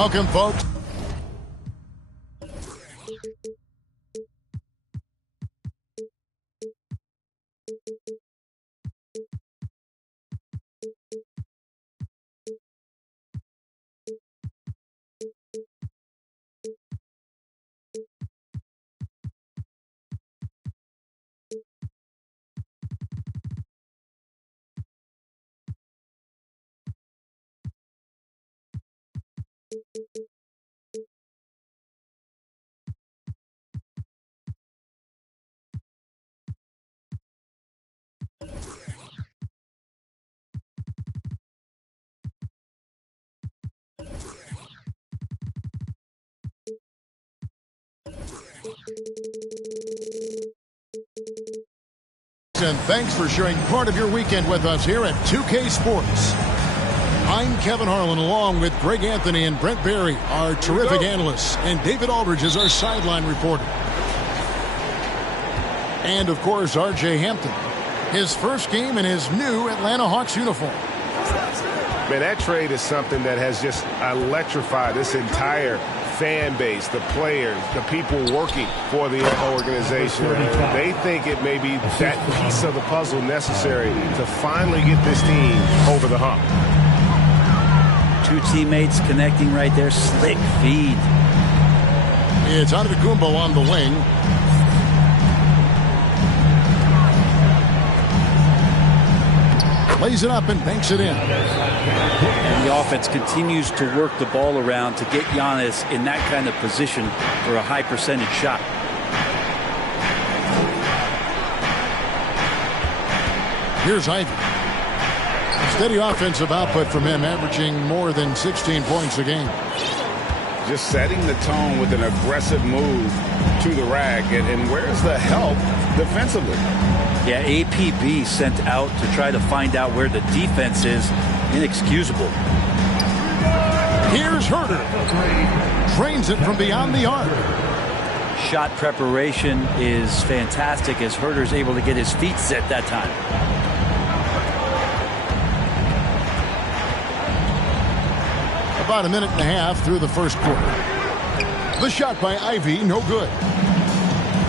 Welcome, folks. And thanks for sharing part of your weekend with us here at 2K Sports. I'm Kevin Harlan, along with Greg Anthony and Brent Barry, our terrific analysts, and David Aldridge is our sideline reporter. And, of course, R.J. Hampton, his first game in his new Atlanta Hawks uniform. Man, that trade is something that has just electrified this entire fan base, the players, the people working for the organization. They think it may be that piece of the puzzle necessary to finally get this team over the hump. Two teammates connecting right there. Slick feed. It's Antetokounmpo on the wing. Lays it up and banks it in. And the offense continues to work the ball around to get Giannis in that kind of position for a high percentage shot. Here's Ivy. Steady offensive output from him, averaging more than 16 points a game. Just setting the tone with an aggressive move to the rack. And where's the help defensively? Yeah, APB sent out to try to find out where the defense is. Inexcusable. Here's Huerter. Trains it from beyond the arc. Shot preparation is fantastic as Huerter's able to get his feet set that time. About a minute and a half through the first quarter. The shot by Ivy, no good.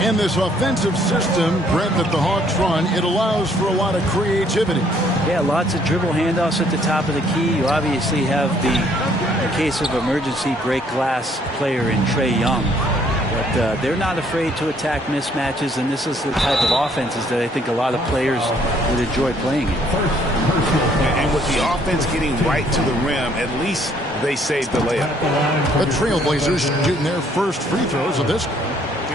In this offensive system, Brent, that the Hawks run, it allows for a lot of creativity. Yeah, lots of dribble handoffs at the top of the key. You obviously have the case of emergency break glass player in Trae Young. But they're not afraid to attack mismatches, and this is the type of offenses that I think a lot of players would enjoy playing in. And with the offense getting right to the rim, at least they saved the layup. The Trailblazers shooting their first free throws of this game.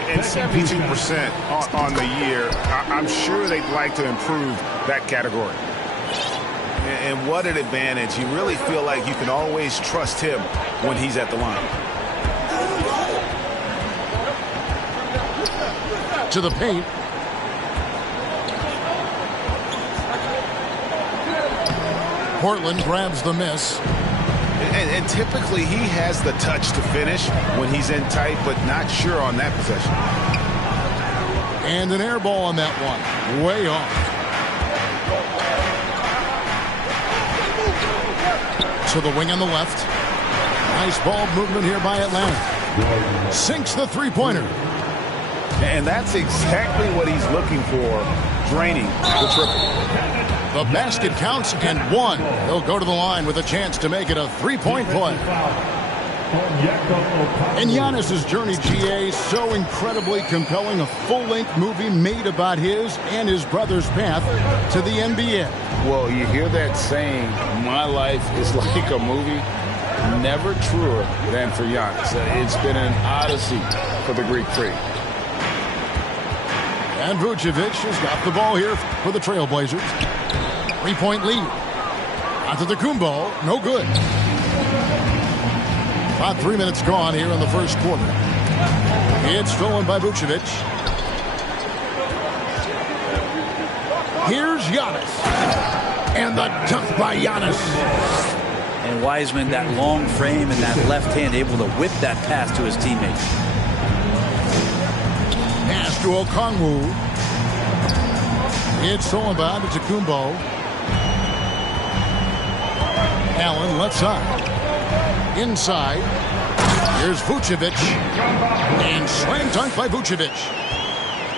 And 72% on the year. I'm sure they'd like to improve that category. And what an advantage. You really feel like you can always trust him when he's at the line. To the paint. Portland grabs the miss. And typically he has the touch to finish when he's in tight, but not sure on that possession. And an air ball on that one. Way off. To the wing on the left. Nice ball movement here by Atlanta. Sinks the three-pointer. And that's exactly what he's looking for, draining the triple. The basket counts and one. He'll go to the line with a chance to make it a three-point play. And Giannis's journey, GA, so incredibly compelling. A full-length movie made about his and his brother's path to the NBA. Well, you hear that saying, my life is like a movie. Never truer than for Giannis. It's been an odyssey for the Greek Freak. And Vucevic has got the ball here for the Trailblazers. Three-point lead. Antetokounmpo, no good. About 3 minutes gone here in the first quarter. It's stolen by Vucevic. Here's Giannis. And the dunk by Giannis. And Wiseman, that long frame and that left hand, able to whip that pass to his teammate. Pass to Okongwu. It's stolen by Antetokounmpo. Allen left side. Inside. Here's Vucevic. And slam dunk by Vucevic.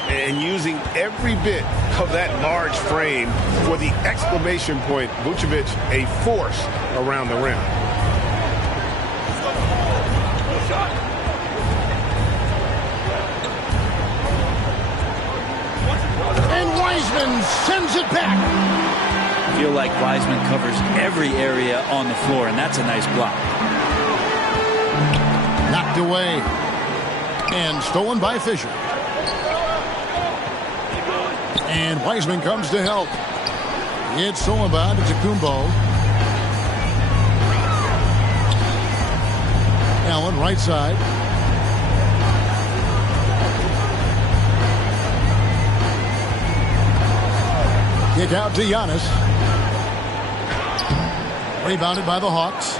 And using every bit of that large frame for the exclamation point. Vucevic, a force around the rim. And Wiseman sends it back. I feel like Wiseman covers every area on the floor, and that's a nice block. Knocked away. And stolen by Fisher. And Wiseman comes to help. It's Solomon to Kumbo. Allen right side. Kick out to Giannis. Rebounded by the Hawks.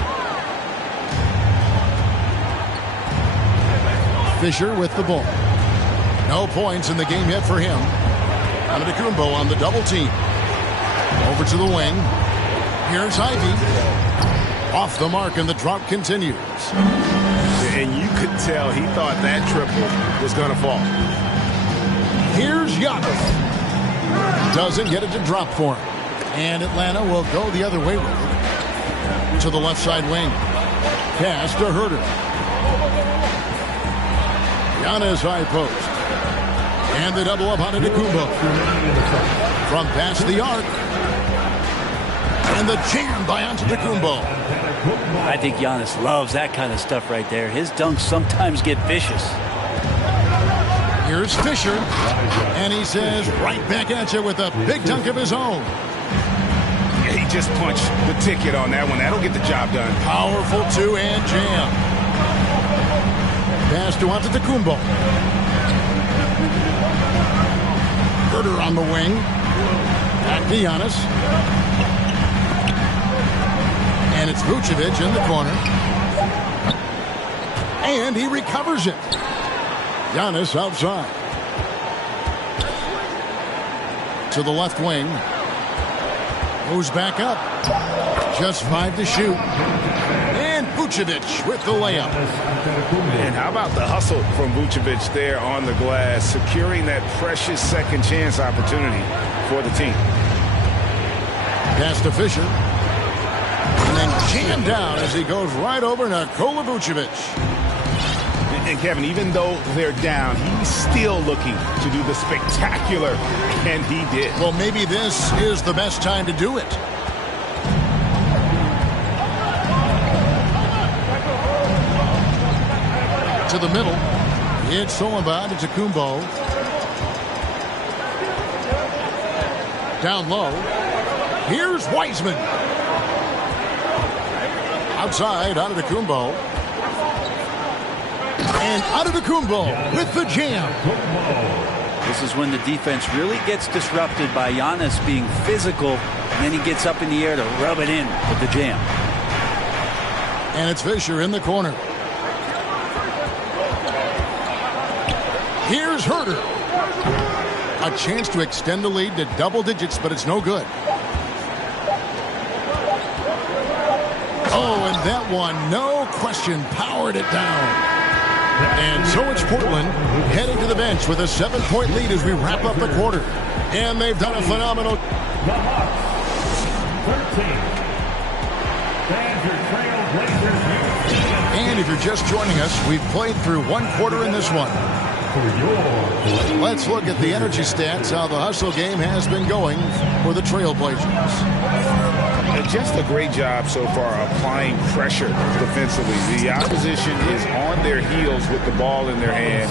Fisher with the ball. No points in the game yet for him. Antetokounmpo on the double team. Over to the wing. Here's Ivy. Off the mark, and the drop continues. And you could tell he thought that triple was going to fall. Here's Giannis. Doesn't get it to drop for him. And Atlanta will go the other way with it. To the left side wing. Pass to Herter. Giannis high post. And the double up on Antetokounmpo. From past the arc. And the jam by Antetokounmpo. I think Giannis loves that kind of stuff right there. His dunks sometimes get vicious. Here's Fisher. And he says right back at you with a big dunk of his own. Yeah, he just punched the ticket on that one. That'll get the job done. Powerful two-hand jam. Pass to Antetokounmpo. Herter on the wing. Back to Giannis. And it's Vucevic in the corner. And he recovers it. Giannis outside. To the left wing. Moves back up. Just 5 to shoot. And Vucevic with the layup. And how about the hustle from Vucevic there on the glass, securing that precious second chance opportunity for the team. Pass to Fisher. And then jammed down as he goes right over Nikola Vucevic. And Kevin, even though they're down, he's still looking to do the spectacular, and he did. Well, maybe this is the best time to do it. To the middle. It's Solomon to Kumbo. Down low. Here's Wiseman. Outside, Antetokounmpo. And Antetokounmpo with the jam. This is when the defense really gets disrupted by Giannis being physical, and then he gets up in the air to rub it in with the jam. And it's Fisher in the corner. Here's Herter. A chance to extend the lead to double digits, but it's no good. Oh, and that one, no question, powered it down. And so it's Portland heading to the bench with a 7-point lead as we wrap up the quarter. And they've done a phenomenal... The Hawks, 13. And your Trailblazers, And if you're just joining us, we've played through one quarter in this one. Let's look at the energy stats, how the hustle game has been going for the Trailblazers. Just a great job so far applying pressure defensively. The opposition is on their heels with the ball in their hand.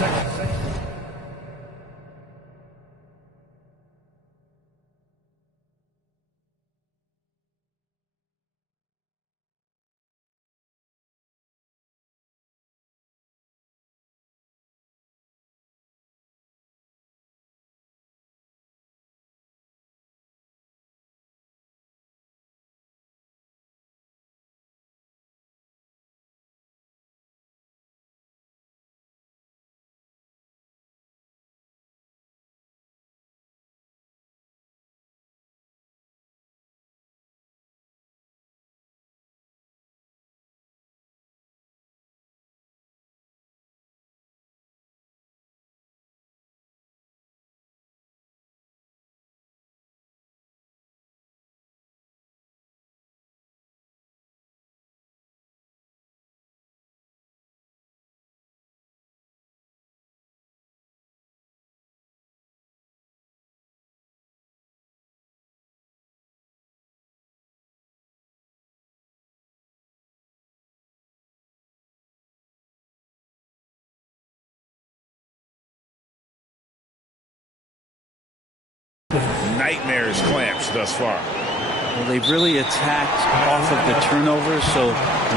Nightmares clamps thus far. Well, they've really attacked off of the turnovers, so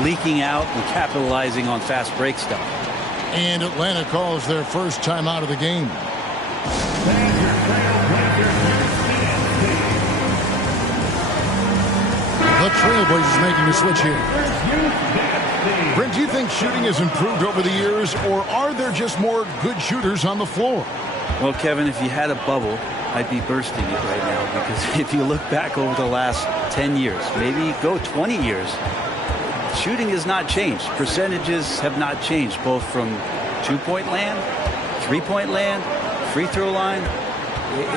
leaking out and capitalizing on fast break stuff. And Atlanta calls their first timeout of the game. The Trailblazers making the switch here. Brent, do you think shooting has improved over the years, or are there just more good shooters on the floor? Well, Kevin, if you had a bubble, I'd be bursting it right now, because if you look back over the last 10 years, maybe go 20 years, shooting has not changed. Percentages have not changed, both from two-point land, three-point land, free throw line.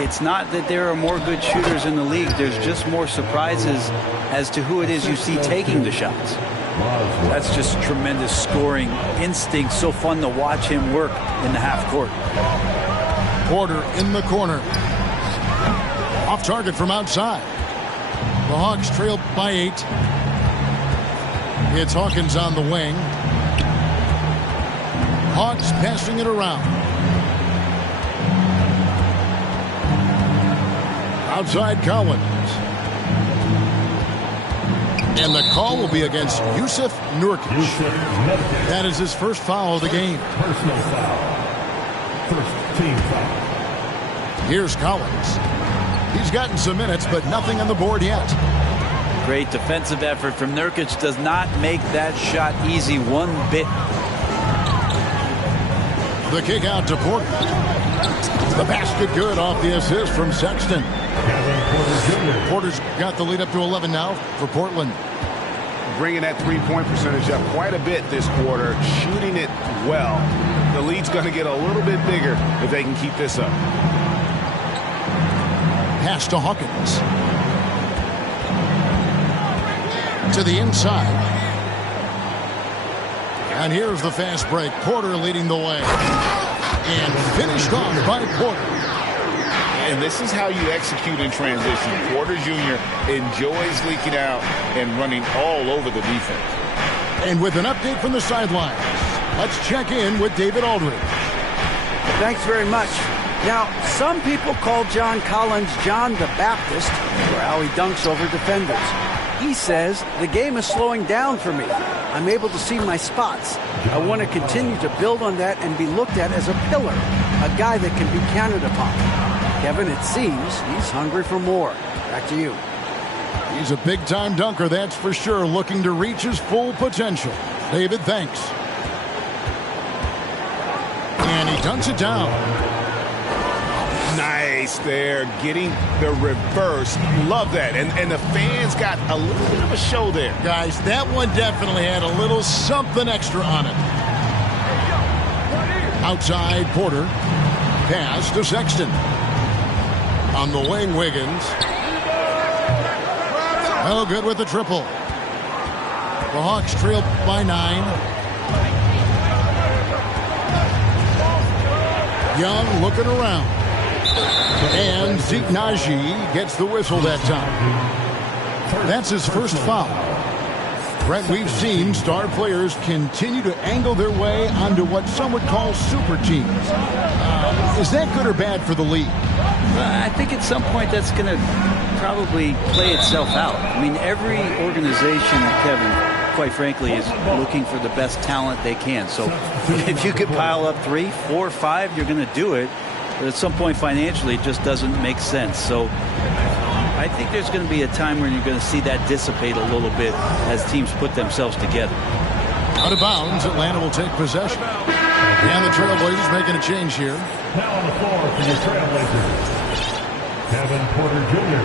It's not that there are more good shooters in the league. There's just more surprises as to who it is you see taking the shots. That's just tremendous scoring instinct. So fun to watch him work in the half court. Porter in the corner. Off target from outside. The Hawks trail by 8. It's Hawkins on the wing. Hawks passing it around. Outside Collins. And the call will be against Jusuf Nurkic. That is his first foul of the game. Personal foul. First team foul. Here's Collins. He's gotten some minutes, but nothing on the board yet. Great defensive effort from Nurkic. Does not make that shot easy one bit. The kick out to Porter. The basket good off the assist from Sexton. Porter's got the lead up to 11 now for Portland. Bringing that three-point percentage up quite a bit this quarter, shooting it well. The lead's going to get a little bit bigger if they can keep this up. Pass to Hawkins. To the inside. And here's the fast break. Porter leading the way. And finished off by Porter. And this is how you execute in transition. Porter Jr. enjoys leaking out and running all over the defense. And with an update from the sidelines, let's check in with David Aldridge. Thanks very much. Now, some people call John Collins John the Baptist for how he dunks over defenders. He says, the game is slowing down for me. I'm able to see my spots. I want to continue to build on that and be looked at as a pillar, a guy that can be counted upon. Kevin, it seems he's hungry for more. Back to you. He's a big-time dunker, that's for sure, looking to reach his full potential. David, thanks. And he dunks it down. Nice there, getting the reverse. Love that. And the fans got a little bit of a show there. Guys, that one definitely had a little something extra on it. Outside, Porter. Pass to Sexton. On the wing, Wiggins. Oh, good with the triple. The Hawks trail by 9. Young looking around. And Zeke Naji gets the whistle that time. That's his first foul. Brent, we've seen star players continue to angle their way onto what some would call super teams. Is that good or bad for the league? I think at some point that's going to probably play itself out. I mean, every organization, Kevin, quite frankly, is looking for the best talent they can. So if you could pile up 3, 4, 5, you're going to do it. But at some point financially, it just doesn't make sense. So I think there's going to be a time where you're going to see that dissipate a little bit as teams put themselves together. Out of bounds, Atlanta will take possession. And the Trailblazers making a change here. Now on the floor for your Trailblazers, Kevin Porter Jr.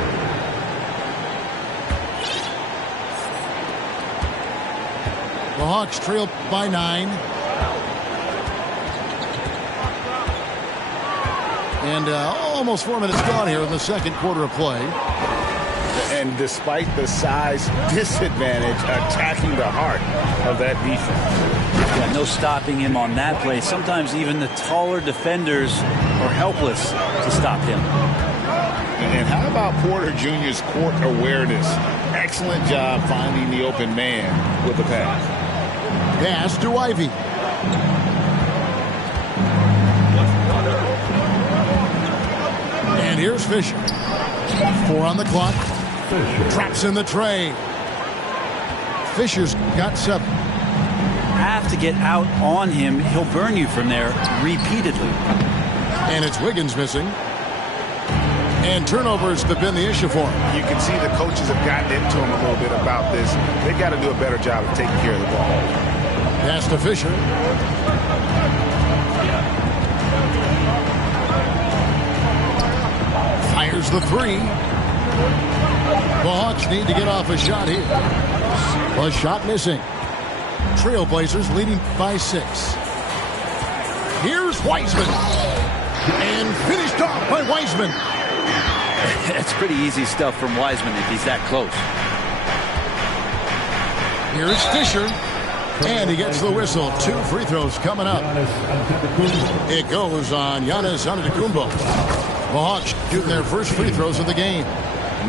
The Hawks trail by 9. And almost 4 minutes gone here in the second quarter of play. And despite the size disadvantage, attacking the heart of that defense. Yeah, no stopping him on that play. Sometimes even the taller defenders are helpless to stop him. And how about Porter Jr.'s court awareness? Excellent job finding the open man with the pass. Pass to Ivy. And here's Fisher. 4 on the clock. Drops in the tray. Fisher's got 7. Have to get out on him. He'll burn you from there repeatedly. And it's Wiggins missing. And turnovers have been the issue for him. You can see the coaches have gotten into him a little bit about this. They've got to do a better job of taking care of the ball. Pass to Fisher. Fires the 3. The Hawks need to get off a shot here. A shot missing. Trailblazers leading by 6. Here's Wiseman. And finished off by Wiseman. That's pretty easy stuff from Wiseman if he's that close. Here's Fisher. And he gets the whistle. 2 free throws coming up. It goes on Giannis Antetokounmpo. The Hawks shooting their first free throws of the game.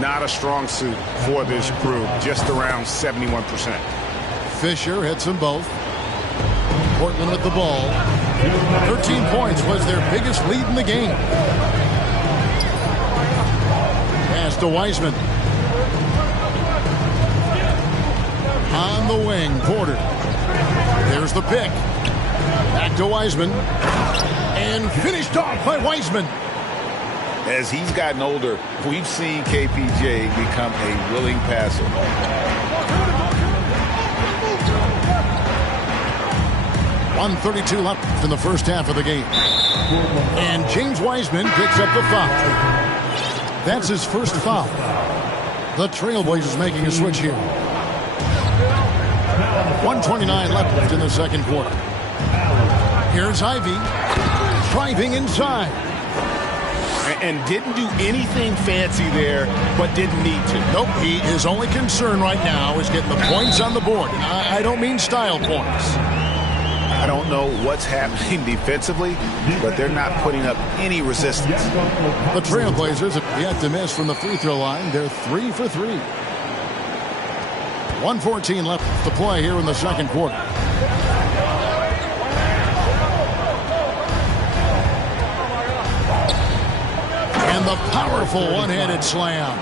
Not a strong suit for this crew. Just around 71%. Fisher hits them both. Portland with the ball. 13 points was their biggest lead in the game. Pass to Wiseman. On the wing, Porter. There's the pick. Back to Wiseman. And finished off by Wiseman. As he's gotten older, we've seen KPJ become a willing passer. 1:32 left in the first half of the game. And James Wiseman picks up the foul. That's his first foul. The Trailblazers making a switch here. 1:29 left in the second quarter. Here's Ivy driving inside. And didn't do anything fancy there, but didn't need to. Nope, his only concern right now is getting the points on the board. And I don't mean style points. I don't know what's happening defensively, but they're not putting up any resistance. The Trailblazers have yet to miss from the free throw line. They're 3 for 3. 1:14 left to play here in the second quarter. And the powerful one-handed slam.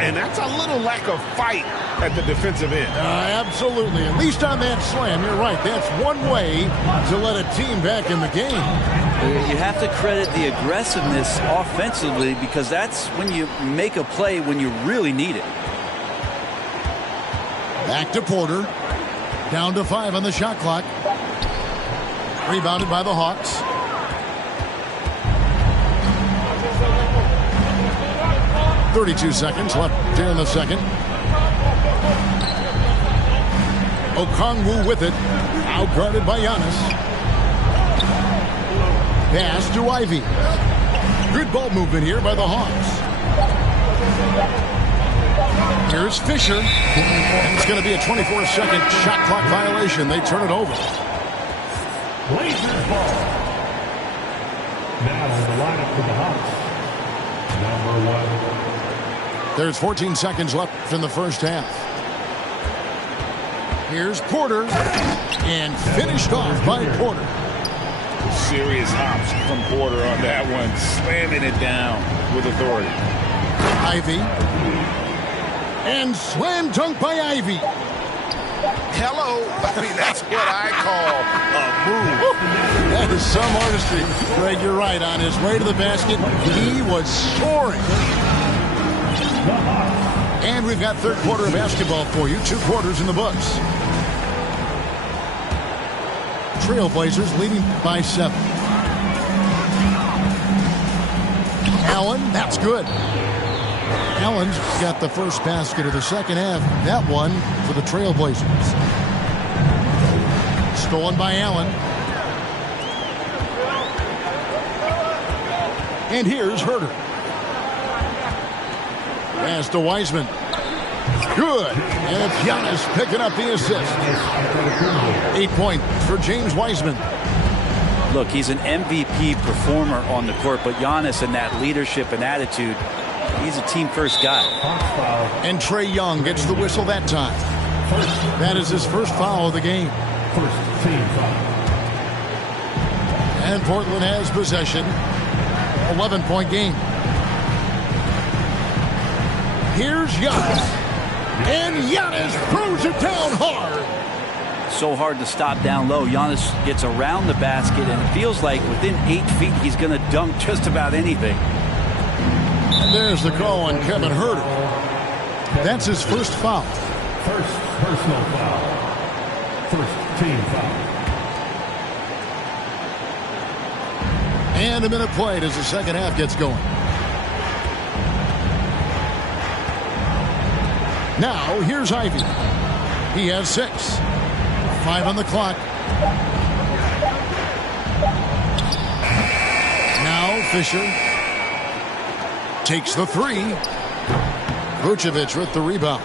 And that's a little lack of fight at the defensive end. Absolutely. At least on that slam, you're right. That's one way to let a team back in the game. You have to credit the aggressiveness offensively because that's when you make a play when you really need it. Back to Porter. Down to 5 on the shot clock. Rebounded by the Hawks. .32 seconds left here in the second. Okongwu with it. Outguarded by Giannis. Pass to Ivy. Good ball movement here by the Hawks. Here's Fisher. And it's going to be a 24-second shot clock violation. They turn it over. Blazers ball. Now in the lineup for the Hawks. Number 1. There's 14 seconds left in the first half. Here's Porter. And finished off by Porter. Serious hops from Porter on that one. Slamming it down with authority. Ivy. And slam dunk by Ivy. Hello. I mean, that's what I call a move. That is some artistry. Greg, you're right. On his way to the basket, he was soaring. And we've got third quarter of basketball for you. 2 quarters in the books. Trailblazers leading by 7. Allen, that's good. Allen's got the first basket of the second half. That one for the Trailblazers. Stolen by Allen. And here's Herter. Pass to Wiseman. Good. And it's Giannis picking up the assist. 8 points for James Wiseman. Look, he's an MVP performer on the court, but Giannis in that leadership and attitude, he's a team-first guy. And Trae Young gets the whistle that time. That is his first foul of the game. First team foul. And Portland has possession. 11-point game. Here's Giannis. And Giannis throws it down hard. So hard to stop down low. Giannis gets around the basket, and it feels like within 8 feet he's going to dunk just about anything. And there's the call on Kevin Huerter. That's his first foul. First personal foul. First team foul. And a minute played as the second half gets going. Now, here's Ivey. He has 6. 5 on the clock. Now, Fisher takes the 3. Vucevic with the rebound.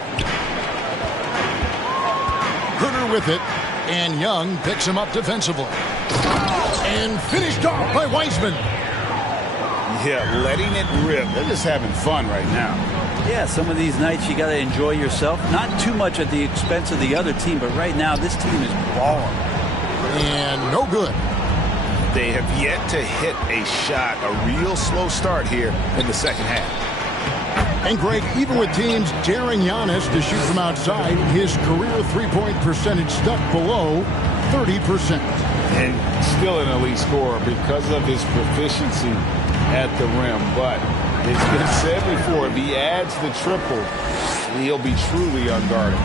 Huerter with it. And Young picks him up defensively. And finished off by Wiseman. Yeah, letting it rip. They're just having fun right now. Yeah, some of these nights you got to enjoy yourself. Not too much at the expense of the other team, but right now this team is balling. And no good. They have yet to hit a shot, a real slow start here in the second half. And Greg, even with teams daring Giannis to shoot from outside, his career three-point percentage stuck below 30%. And still an elite scorer because of his proficiency at the rim. But it's been said before, if he adds the triple, he'll be truly unguarded.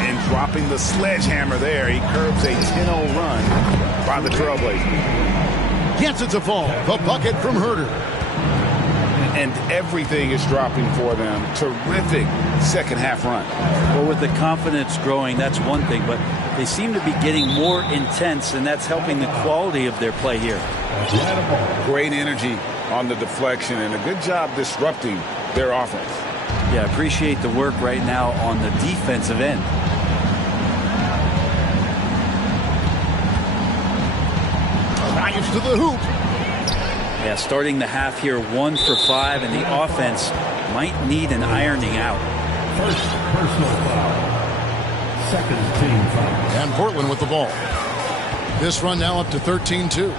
And dropping the sledgehammer there, he curbs a 10-0 run by the Trailblazers. Gets it to fall. The bucket from Huerter. And everything is dropping for them. Terrific second half run. Well, with the confidence growing, that's one thing, but they seem to be getting more intense, and that's helping the quality of their play here. Great energy on the deflection and a good job disrupting their offense. Yeah, appreciate the work right now on the defensive end. Drives to the hoop. Yeah, starting the half here 1 for 5, and the offense might need an ironing out. First personal foul. Second team foul. And Portland with the ball. This run now up to 13-2.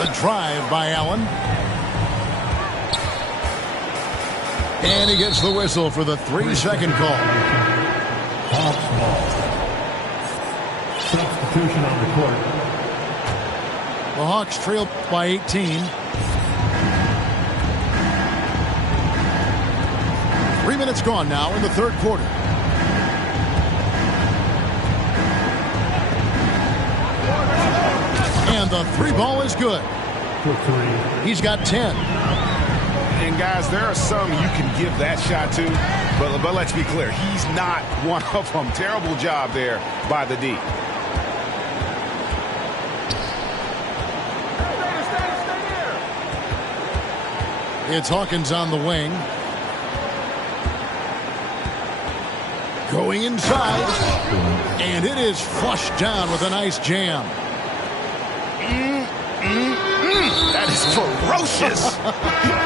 The drive by Allen. And he gets the whistle for the 3-second call. Hawks ball. Substitution on the court. The Hawks trail by 18. 3 minutes gone now in the third quarter. And the 3 ball is good. For 3. He's got 10. And guys, there are some you can give that shot to, but let's be clear, he's not one of them. Terrible job there by the D. It's Hawkins on the wing. Going inside. And it is flushed down with a nice jam. That is ferocious.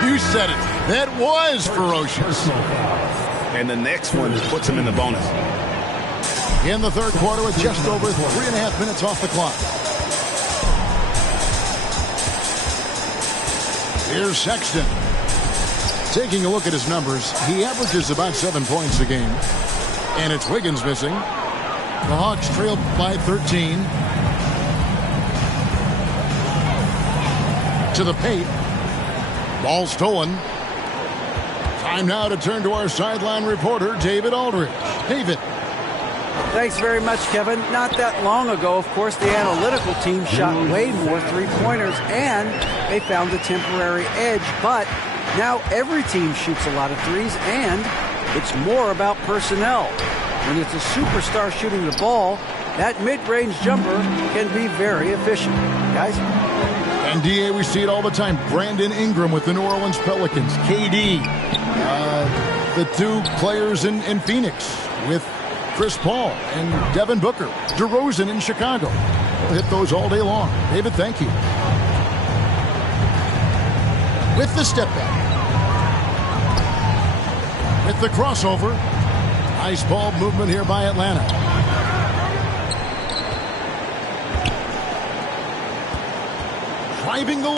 You said it. That was ferocious. And the next one puts him in the bonus. In the third quarter with just over 3.5 minutes off the clock. Here's Sexton. Taking a look at his numbers, he averages about 7 points a game. And it's Wiggins missing. The Hawks trail by 13. To the paint. Ball stolen. Time now to turn to our sideline reporter, David Aldridge. David. Thanks very much, Kevin. Not that long ago, of course, the analytical team shot way more three-pointers, and they found a temporary edge. But now every team shoots a lot of threes, and it's more about personnel. When it's a superstar shooting the ball, that mid-range jumper can be very efficient. Guys? And DA, we see it all the time. Brandon Ingram with the New Orleans Pelicans. KD. The 2 players in Phoenix with Chris Paul and Devin Booker. DeRozan in Chicago. We'll hit those all day long. David, thank you. With the step back. With the crossover. Nice ball movement here by Atlanta. Driving the...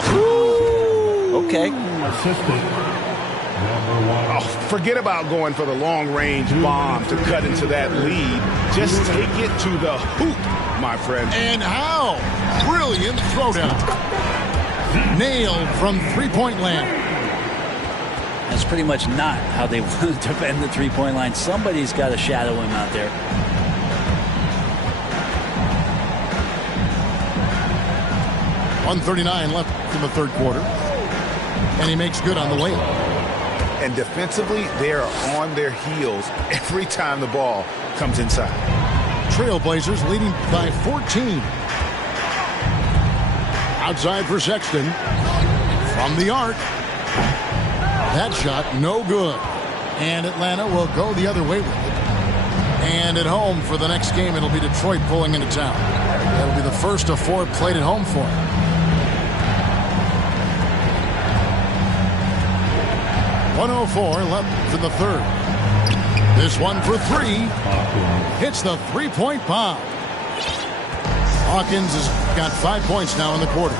Okay. Assistant. Oh, forget about going for the long-range bomb to cut into that lead. Just take it to the hoop, my friend. And how? Brilliant throwdown. Nailed from three-point land. That's pretty much not how they want to defend the three-point line. Somebody's got to shadow him out there. .139 left in the third quarter. And he makes good on the layup. And defensively, they are on their heels every time the ball comes inside. Trailblazers leading by 14. Outside for Sexton. From the arc. That shot, no good. And Atlanta will go the other way with it. And at home for the next game, it'll be Detroit pulling into town. That'll be the first of 4 played at home for him. .104 left in the third. This one for 3. Hits the three-point bomb. Hawkins has got 5 points now in the quarter.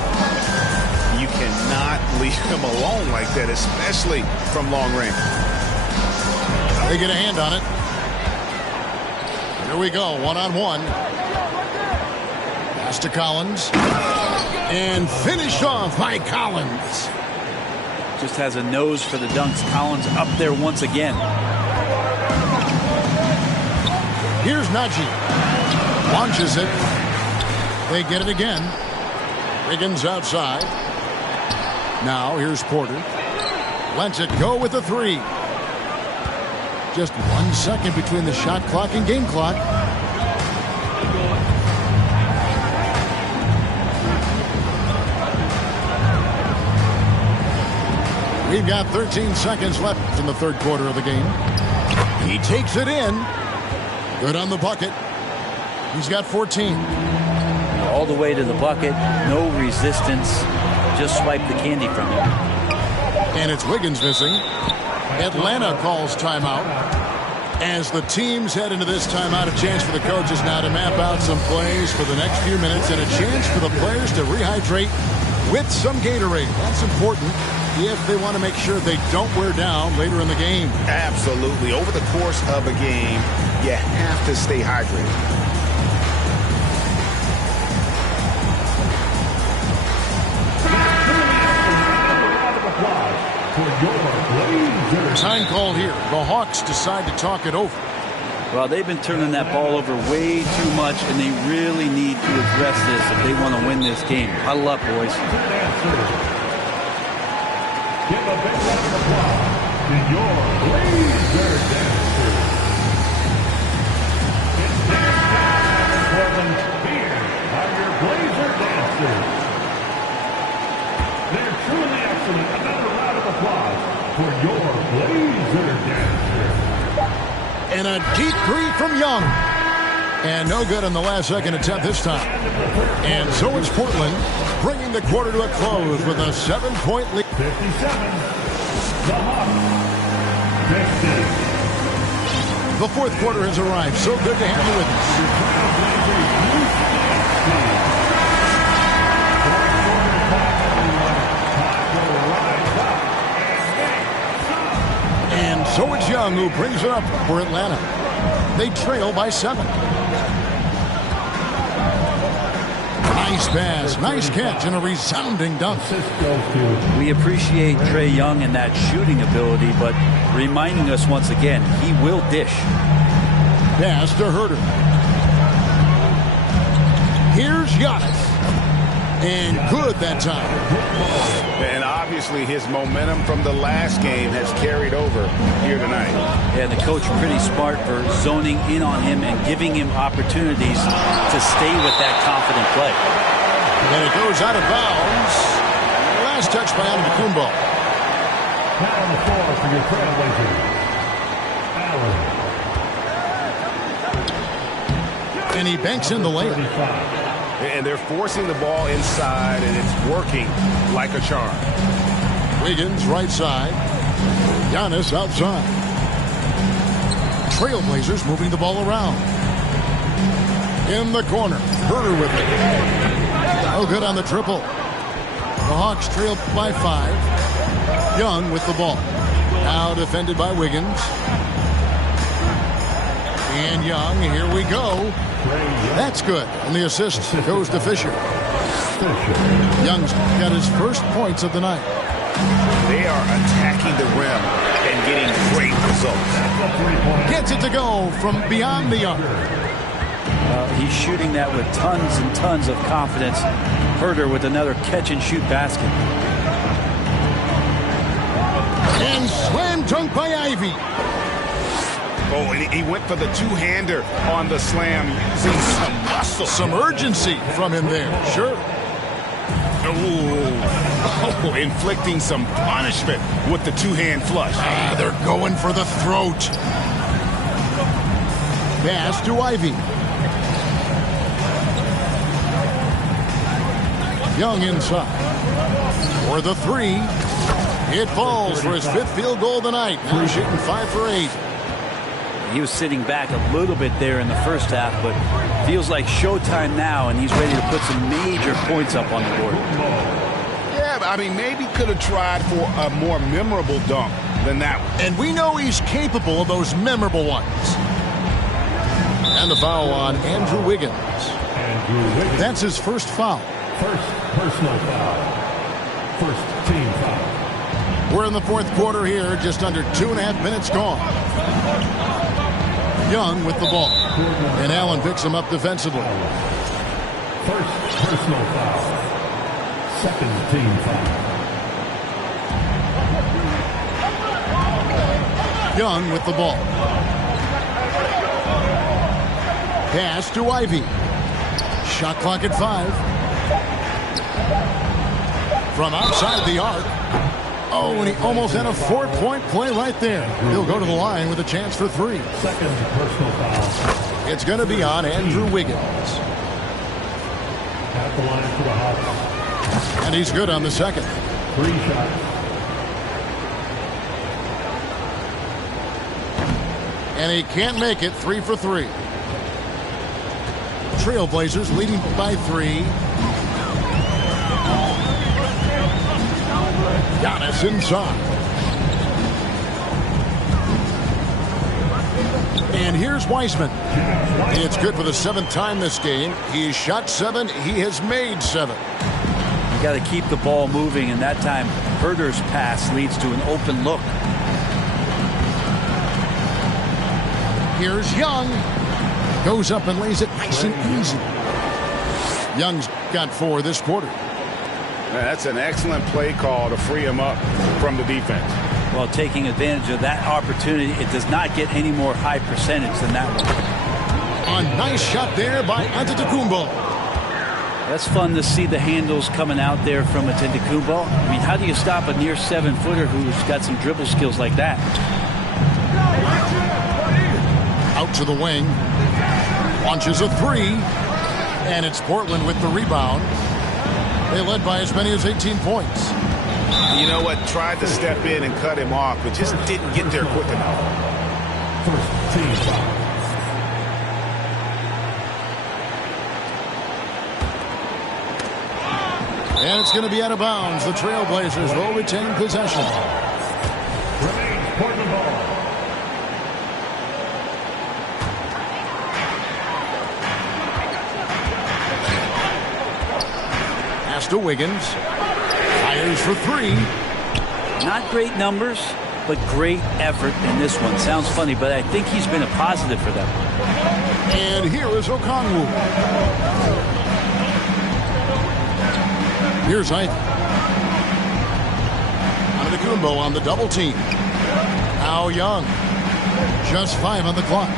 You cannot leave him alone like that, especially from long range. They get a hand on it. Here we go, one-on-one. Pass to Collins. And finished off by Collins. Just has a nose for the dunks. Collins up there once again. Here's Najee. Launches it. They get it again. Wiggins outside. Now here's Porter. Lets it go with the 3. Just 1 second between the shot clock and game clock. We've got 13 seconds left in the third quarter of the game. He takes it in. Good on the bucket. He's got 14. All the way to the bucket. No resistance. Just swipe the candy from him. And it's Wiggins missing. Atlanta calls timeout. As the teams head into this timeout, a chance for the coaches now to map out some plays for the next few minutes and a chance for the players to rehydrate with some Gatorade. That's important if they want to make sure they don't wear down later in the game. Absolutely. Over the course of a game, you have to stay hydrated. Time called here. The Hawks decide to talk it over. Well, they've been turning that ball over way too much, and they really need to address this if they want to win this game. Huddle up, boys. Give a big round of applause to your Blazer dancers. It's dance time, Portland. Here are your Blazer dancers. They're truly excellent. Another round of applause for your Blazer dancers. And a deep three from Young. And no good on the last second attempt this time. And so it's Portland bringing the quarter to a close with a 7-point lead. 57. The Hawks. 50. The fourth quarter has arrived. So good to have you with us. And so it's Young who brings it up for Atlanta. They trail by 7. Nice pass, nice catch, and a resounding dunk. We appreciate Trae Young and that shooting ability, but reminding us once again, he will dish. Pass to Herter. Here's Giannis. And good that time. And obviously his momentum from the last game has carried over here tonight. Yeah, the coach pretty smart for zoning in on him and giving him opportunities to stay with that confident play. And it goes out of bounds. Last touch by Antetokounmpo. Now on the floor for your Trailblazers. Allen. And he banks in the layup. And they're forcing the ball inside, and it's working like a charm. Wiggins right side. Giannis outside. Trailblazers moving the ball around. In the corner. Herter with it. Oh, good on the triple. The Hawks trail by 5. Young with the ball. Now defended by Wiggins. And Young, here we go. That's good. And the assist goes to Fisher. Young's got his first points of the night. They are attacking the rim and getting great results. Gets it to go from beyond the arc. He's shooting that with tons and tons of confidence. Herder with another catch-and-shoot basket. And slam dunk by Ivey. Oh, and he went for the two-hander on the slam using some muscle. Some urgency from him there, sure. Oh, inflicting some punishment with the two-hand flush. They're going for the throat. Pass to Ivey. Young inside. For the three. It falls for his fifth field goal tonight. Now shooting 5 for 8. He was sitting back a little bit there in the first half, but feels like showtime now, and he's ready to put some major points up on the board. Yeah, I mean, maybe could have tried for a more memorable dunk than that one. And we know he's capable of those memorable ones. And the foul on Andrew Wiggins. That's his first foul. First personal foul. First team foul. We're in the fourth quarter here, just under 2.5 minutes gone. Young with the ball. And Allen picks him up defensively. First personal foul. Second team foul. Young with the ball. Pass to Ivey. Shot clock at 5. From outside the arc. Oh, and he almost had a 4-point play right there. He'll go to the line with a chance for 3. Second personal foul. It's going to be on Andrew Wiggins. At the line for the Hawks. And he's good on the second. 3 shots. And he can't make it. 3 for 3. Trailblazers leading by 3. Giannis inside. And here's Wiseman. It's good for the 7th time this game. He's shot 7. He has made 7. You got to keep the ball moving, and that time Herder's pass leads to an open look. Here's Young. Goes up and lays it nice and easy. Young's got 4 this quarter. That's an excellent play call to free him up from the defense. Well, taking advantage of that opportunity, it does not get any more high percentage than that one. A nice shot there by Antetokounmpo. That's fun to see the handles coming out there from Antetokounmpo. I mean, how do you stop a near 7-footer who's got some dribble skills like that? Out to the wing. Launches a 3. And it's Portland with the rebound. They led by as many as 18 points. You know what? Tried to step in and cut him off, but just didn't get there quick enough. First team foul. And it's going to be out of bounds. The Trailblazers will retain possession. Remains Portland ball. Pass to Wiggins. Fires for 3. Not great numbers, but great effort in this one. Sounds funny, but I think he's been a positive for them. And here is Okongwu. Here's Ivey. Antetokounmpo on the double team. Now Young. Just 5 on the clock.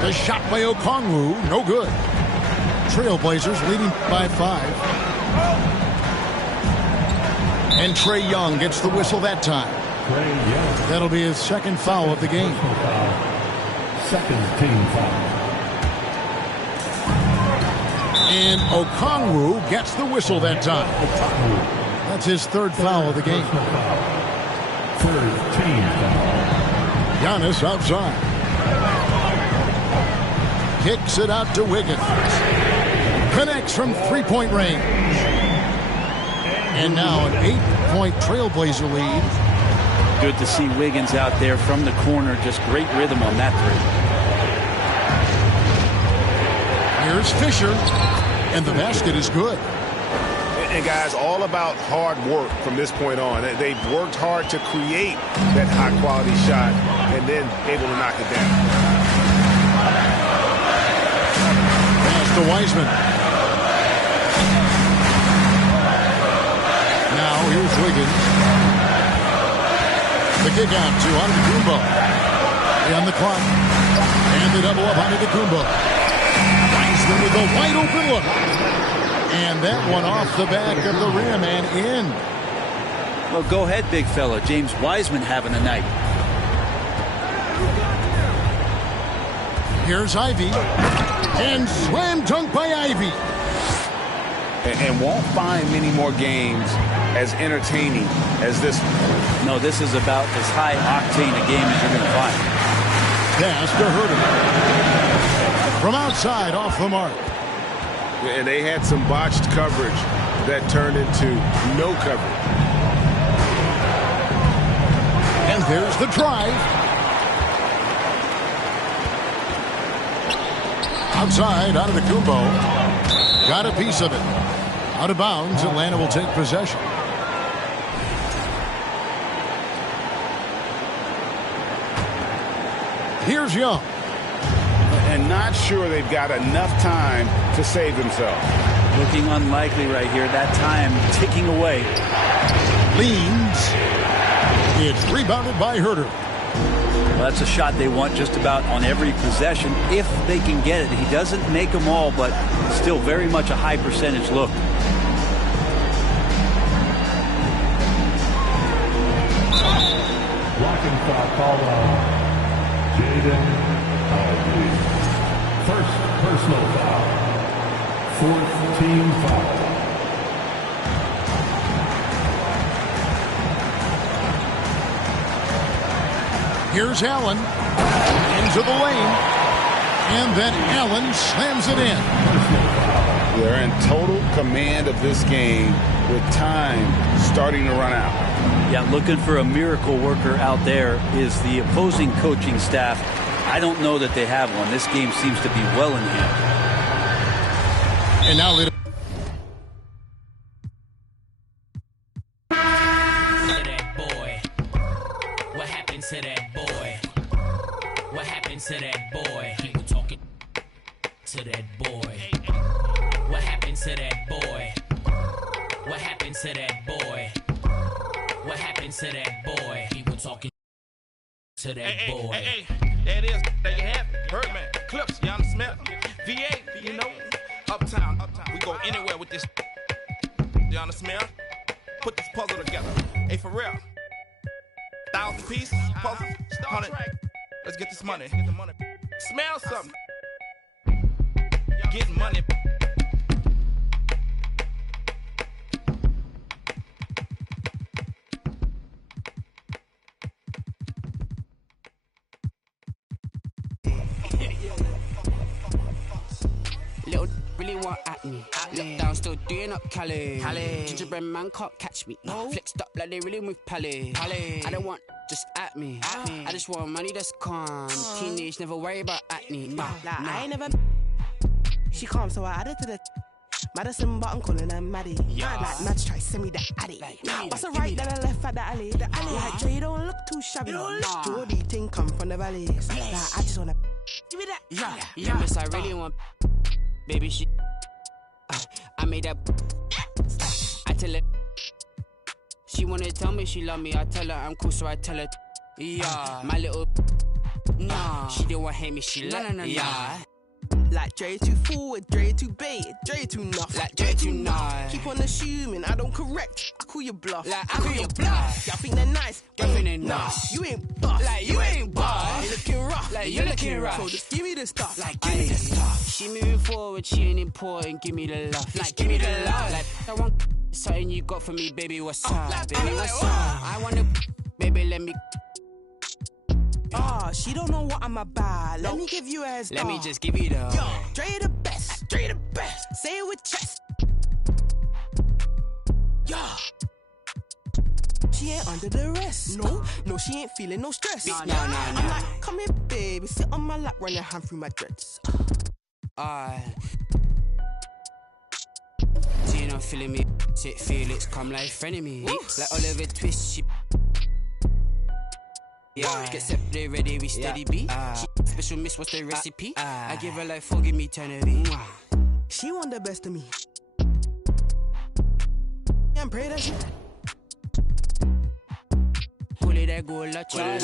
The shot by Okongwu, no good. Trailblazers leading by 5. And Trae Young gets the whistle that time. That'll be his second foul of the game. Second team foul. And Okongwu gets the whistle that time. That's his third foul of the game. Third team foul. Giannis outside. Kicks it out to Wiggins. Connects from 3-point range. And now an 8-point Trailblazer lead. Good to see Wiggins out there from the corner. Just great rhythm on that three. Here's Fisher, and the basket is good. And guys, all about hard work from this point on. They've worked hard to create that high-quality shot and then able to knock it down. Pass to Wiseman. Now here's Wiggins. The kick out to Antetokounmpo. On the clock. And the double up Antetokounmpo. Wiseman with a wide open look. And that one off the back of the rim and in. Well, go ahead, big fella. James Wiseman having a night. Here's Ivy. And slam dunk by Ivy. And won't find many more games as entertaining as this one. No, this is about as high octane a game as you're going to find. Pass to Herter. From outside, off the mark. And they had some botched coverage that turned into no coverage. And there's the drive. Outside, Antetokounmpo. Got a piece of it. Out of bounds, Atlanta will take possession. Here's Young. And not sure they've got enough time to save themselves. Looking unlikely right here. That time ticking away. Leans. It's rebounded by Herter. Well, that's a shot they want just about on every possession if they can get it. He doesn't make them all, but still very much a high percentage look. Blocking foul called on Jaden Ivey. First personal foul. Fourth team foul. Here's Allen. Into the lane. And then Allen slams it in. They're in total command of this game with time starting to run out. Yeah, looking for a miracle worker out there is the opposing coaching staff. I don't know that they have one. This game seems to be well in hand. And now later. What happened to that boy? What happened to that boy? People talking to that boy. What happened to that boy? What happened to that boy? What happened to that boy? People talking to that boy. Hey, there it is. There you have it. Birdman, Clips, Jan Smith, VA, you know, Uptown. We go anywhere with this. Jan Smith, put this puzzle together. Hey, for real. 1,000 piece puzzle, 100. Let's get this money. Smell something. Getting money. Little really want at me. Look down, still doing up Cali. Gingerbread man can't catch me. Flexed up like they really move Pally. I don't want just at me. I just want money that's calm. Teenage, never worry about acne. I ain't never. She calm, so I added to the. Madison, but I'm calling her Maddie. Like Mads try to send me the addy. What's a right, then I left at the alley. Like Jay don't look too shabby. Jordy thing come from the valley. Like, I just wanna. Give me that. Yeah, miss, I really want. Baby, she. I made that. I tell her. She wanna tell me she love me. I tell her I'm cool, so I tell her. Yeah, my little. Nah, she didn't want to hate me. She love me. Yeah. Like Dre too forward, Dre too bait, Dre too nuff. Like Dre too nice. Keep on assuming I don't correct. I call you bluff. Like I call you bluff. Y'all think they're nice. Y'all think they're nice. You ain't buff. Like you ain't buff. You looking rough. Like you looking rough. So just give me the stuff. Like give me the stuff. She moving forward, she ain't important. Give me the love. Like give me the love. Like I want something you got for me, baby. What's up? Baby, what's up? I wanna, baby, let me. She don't know what I'm about. Let me give you a heads. Let me just give you the. Yo, Dre the best. Dre the best. Say it with chest. Yo. she ain't under the rest. No, she ain't feeling no stress. Nah. I'm like, come here, baby, sit on my lap, run your hand through my dreads. She not feeling me, sit Felix, come like frenemy. Like Oliver Twist, she. Yeah, get separate, ready, we steady B. She special miss, what's the recipe? I give her like forgive me, eternity. She want the best of me. And pray that she. Bully that go la cha.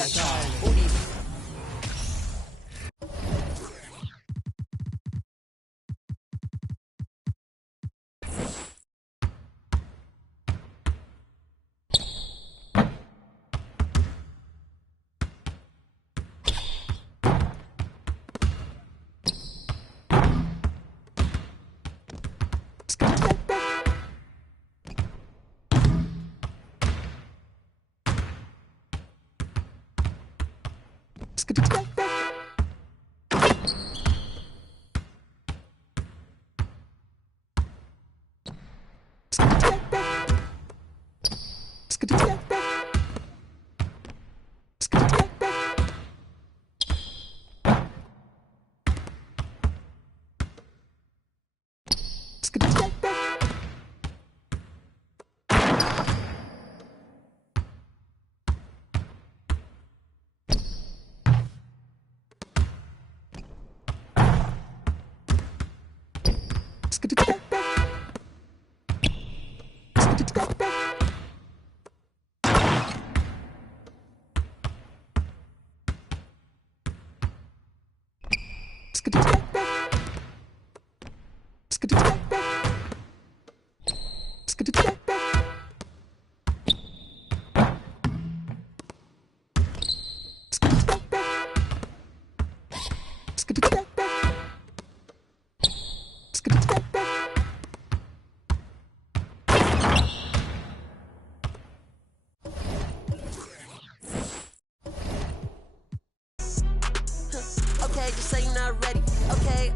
Okay, just say you're not ready.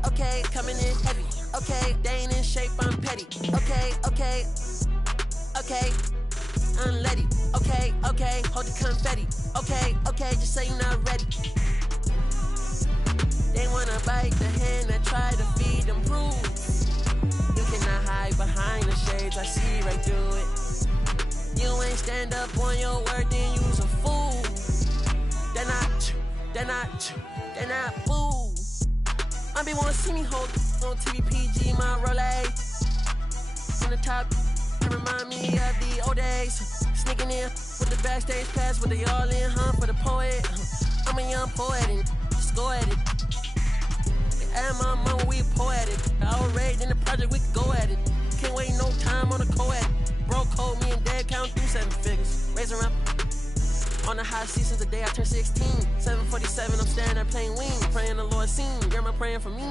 Okay, coming in heavy. Okay, they ain't in shape, I'm petty. Okay, unleady. Okay, hold the confetti. Okay, just say you're not ready. They wanna bite the hand that try to feed them proof. You cannot hide behind the shades, I see right through it. You ain't stand up on your word, then you's a fool. They're not fool. I be wanna see me hold on TVPG, my Rolex. On the top, it remind me of the old days. Sneaking in with the backstage pass, with the all in, for the poet. I'm a young poet and just go at it. And my mama, we poetic. I was raised in the project, we could go at it. Can't wait no time on the co-ed. Bro code, me and dad count through 7 figures. Raising around on the high seat since the day I turned 16. 747, I'm standing there playing wing. Praying the Lord seen. Grandma praying for me.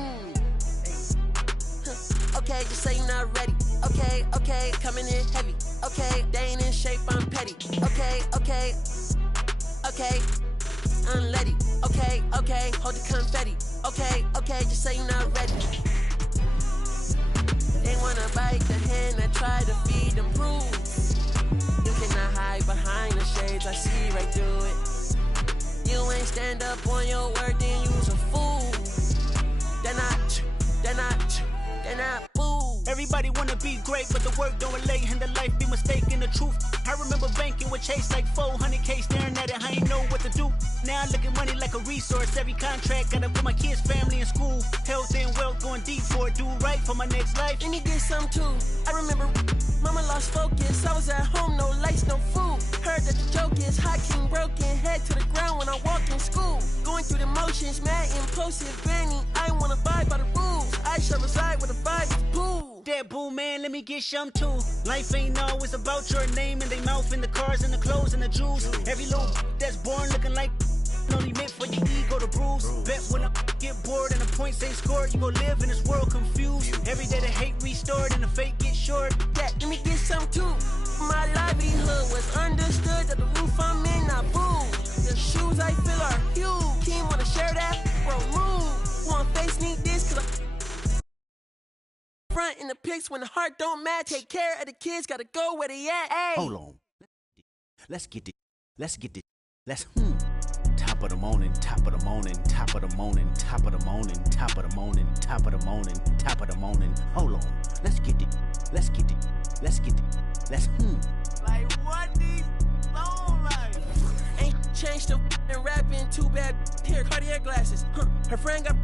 Okay, just say you're not ready. Okay, coming in heavy. Okay, they ain't in shape, I'm petty. Okay, unleady. Okay, hold the confetti. Okay, just say you're not ready. They wanna bite the hand that try to feed them proof. You cannot hide behind the shades, I see right through it. You ain't stand up on your word, then you's a fool. They're not fool. Everybody wanna be great, but the work don't relate, and the life be mistaken the truth. I remember banking with Chase like 400K, staring at it, I ain't know what to do. Now I look at money like a resource. Every contract gotta put my kids' family in school. Health and wealth going deep for it, do right for my next life. And he did some too. I remember mama lost focus. I was at home, no lights, no food. Heard that the joke is hot king broken, head to the ground when I walked in school. Going through the motions, mad impulsive, granny. I wanna abide by the rules. I shall reside where the vibe is pool. That boo man, let me get some too. Life ain't always about your name and they mouth and the cars and the clothes and the jewels. Every little that's born looking like only meant for your ego to bruise. Bet when I get bored and the points ain't scored, you gon' live in this world confused. Every day the hate restored and the fake get short. That, let me get some too. My livelihood was understood that the roof I'm in, not boo. The shoes I feel are huge. Team wanna share that? Bro, move. Want face need this cause I front in the pics when the heart don't match. Take care of the kids, gotta go where they at. Ay. Hold on. Let's get it. Let's get it. Let's Top of the morning, top of the morning, top of the morning, top of the morning, top of the morning, top of the morning, top of the morning. Hold on. Let's get it. Let's get it. Let's get it. Let's Like what these long like? Ain't changed the and rapping too bad. Here, Cartier glasses. Her friend got.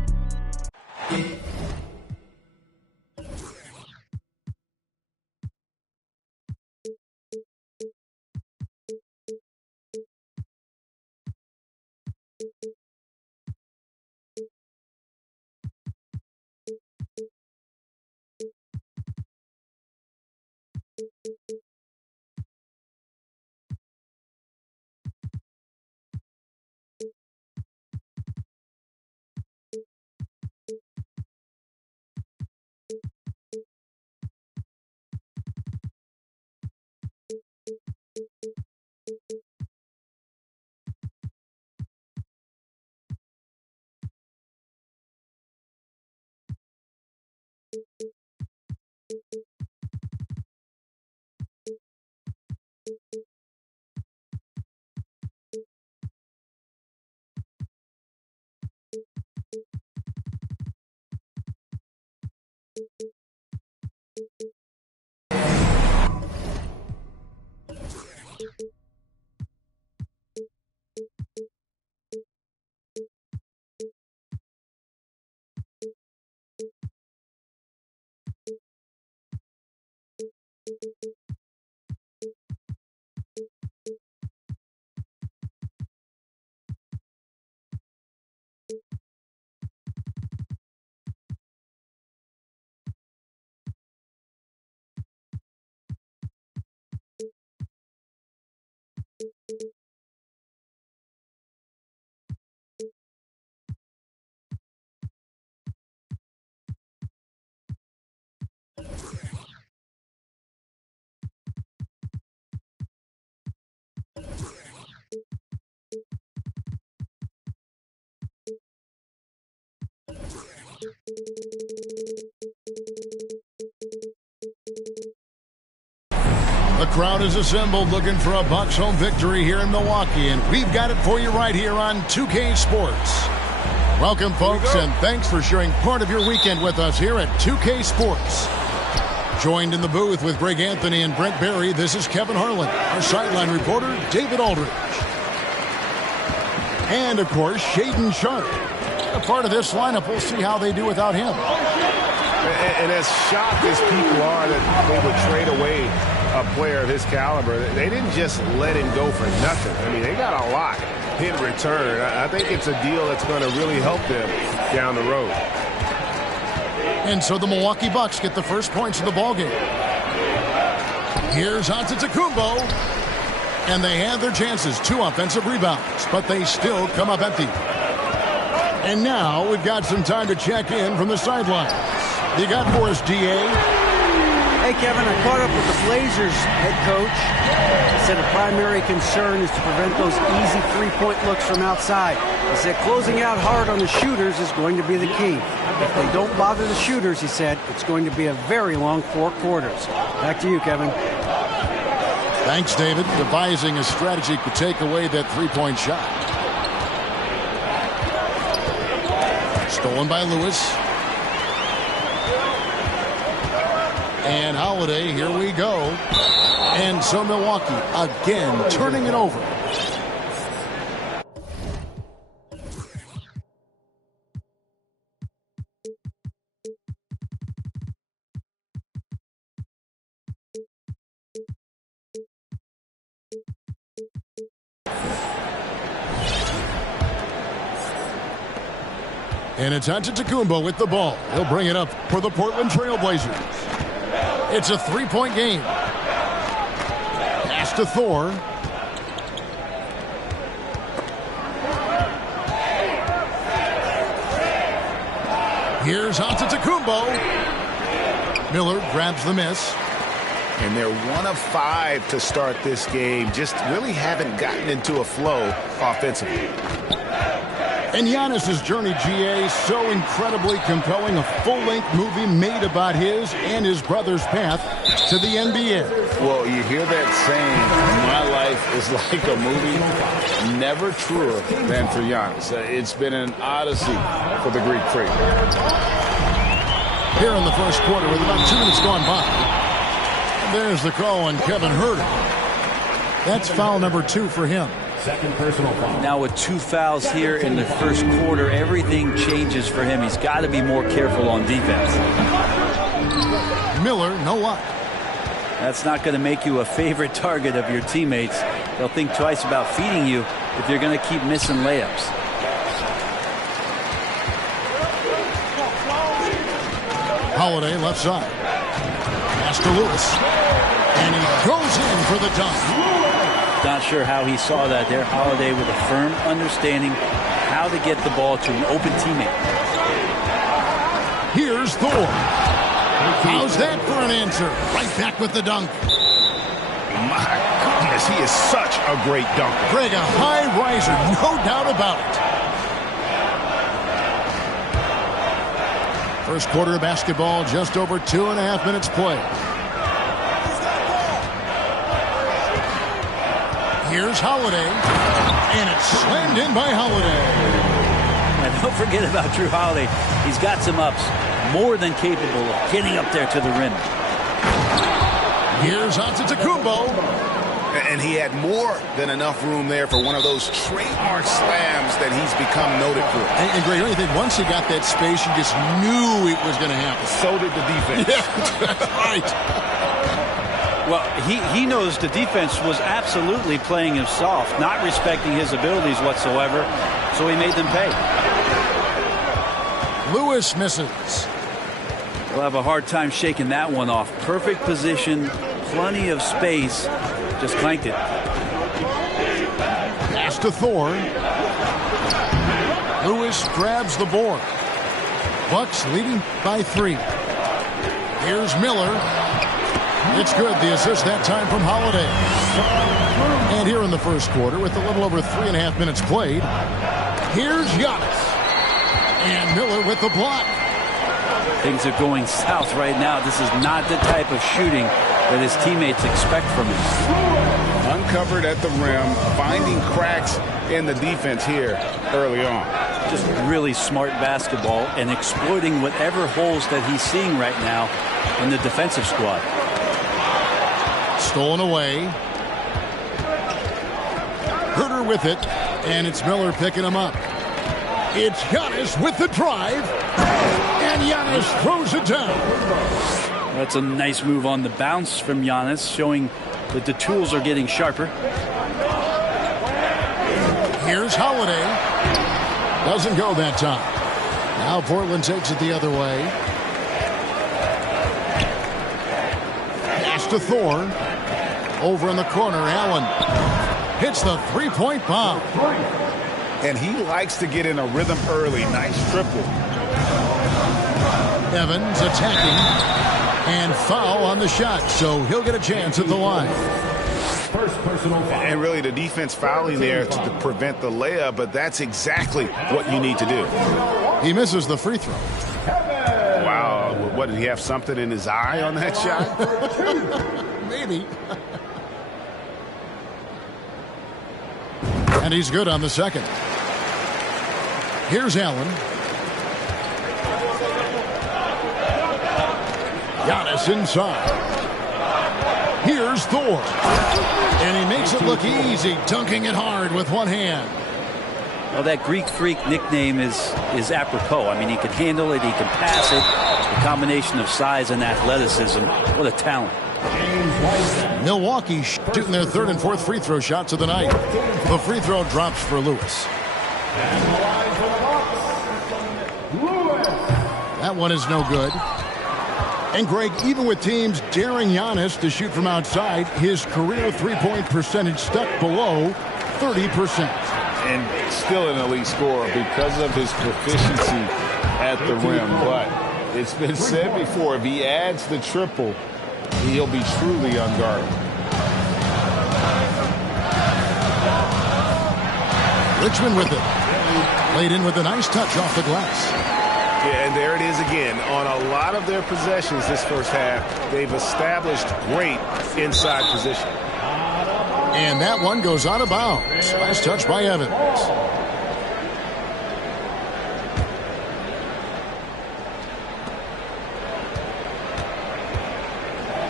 The crowd is assembled looking for a Bucks home victory here in Milwaukee, and we've got it for you right here on 2K Sports. Welcome, folks, and thanks for sharing part of your weekend with us here at 2K Sports. Joined in the booth with Greg Anthony and Brent Barry, this is Kevin Harlan, our sideline reporter, David Aldridge. And, of course, Shaden Sharp. A part of this lineup, we'll see how they do without him. And as shocked as people are that they would trade away a player of his caliber, they didn't just let him go for nothing. I mean, they got a lot in return. I think it's a deal that's going to really help them down the road. And so the Milwaukee Bucks get the first points of the ballgame. Here's Antetokounmpo. And they had their chances, 2 offensive rebounds, but they still come up empty. And now we've got some time to check in from the sidelines. You got for us, DA? Hey, Kevin, I caught up with the Blazers head coach. He said a primary concern is to prevent those easy three-point looks from outside. He said closing out hard on the shooters is going to be the key. If they don't bother the shooters, he said, it's going to be a very long 4 quarters. Back to you, Kevin. Thanks, David. Devising a strategy to take away that three-point shot. Stolen by Lewis. And Holiday, here we go. And so Milwaukee again turning it over. And it's Antetokounmpo with the ball. He'll bring it up for the Portland Trail Blazers. It's a 3-point game. Pass to Thor. Here's Antetokounmpo. Miller grabs the miss. And they're 1 of 5 to start this game. Just really haven't gotten into a flow offensively. And Giannis's journey, GA, so incredibly compelling. A full-length movie made about his and his brother's path to the NBA. Well, you hear that saying, my life is like a movie. Never truer than for Giannis. It's been an odyssey for the Greek freak. Here in the first quarter with about 2 minutes gone by. There's the call on Kevin Huerter. That's foul number 2 for him. Second personal foul. Now with 2 fouls here in the first quarter, everything changes for him. He's got to be more careful on defense. Miller, no luck. That's not going to make you a favorite target of your teammates. They'll think twice about feeding you if you're going to keep missing layups. Holiday left side. Pass to Lewis. And he goes in for the dunk. Not sure how he saw that there. Holiday with a firm understanding how to get the ball to an open teammate. Here's Thor. How's that for an answer? Right back with the dunk. My goodness, he is such a great dunker. Greg, a high riser, no doubt about it. First quarter of basketball, just over 2.5 minutes played. Here's Holiday, and it's slammed in by Holiday. And don't forget about Drew Holiday. He's got some ups, more than capable of getting up there to the rim. Here's Antetokounmpo. And he had more than enough room there for one of those trademark slams that he's become noted for. And Greg, I think once he got that space, you just knew it was going to happen. So did the defense. Yeah, that's right. Well, he knows the defense was absolutely playing him soft, not respecting his abilities whatsoever, so he made them pay. Lewis misses. We'll have a hard time shaking that one off. Perfect position, plenty of space, just clanked it. Pass to Thor. Lewis grabs the board. Bucks leading by 3. Here's Miller. It's good. The assist that time from Holiday. And here in the first quarter, with a little over 3.5 minutes played, here's Giannis. And Miller with the block. Things are going south right now. This is not the type of shooting that his teammates expect from him. Uncovered at the rim, finding cracks in the defense here early on. Just really smart basketball and exploiting whatever holes that he's seeing right now in the defensive squad. Stolen away. Huerter with it, and it's Miller picking him up. It's Giannis with the drive, and Giannis throws it down. That's a nice move on the bounce from Giannis, showing that the tools are getting sharper. Here's Holiday. Doesn't go that time. Now Portland takes it the other way. Pass to Thor. Over in the corner, Allen hits the three-point bomb. And he likes to get in a rhythm early. Nice triple. Evans attacking. And foul on the shot, so he'll get a chance at the line. First personal foul. And really the defense fouling there to prevent the layup, but that's exactly what you need to do. He misses the free throw. Wow. What, did he have something in his eye on that shot? Maybe. And he's good on the second. Here's Allen. Giannis inside. Here's Thor. And he makes it look easy, dunking it hard with one hand. Well, that Greek Freak nickname is apropos. I mean, he can handle it, he can pass it. The combination of size and athleticism, what a talent. Milwaukee shooting their third and fourth free throw shots of the night. The free throw drops for Lewis. That one is no good. And Greg, even with teams daring Giannis to shoot from outside, his career three-point percentage stuck below 30%. And still an elite scorer because of his proficiency at the rim. But it's been said before, if he adds the triple, he'll be truly unguardable. Richmond with it. Laid in with a nice touch off the glass. Yeah, and there it is again. On a lot of their possessions this first half, they've established great inside position. And that one goes out of bounds. Nice touch by Evans.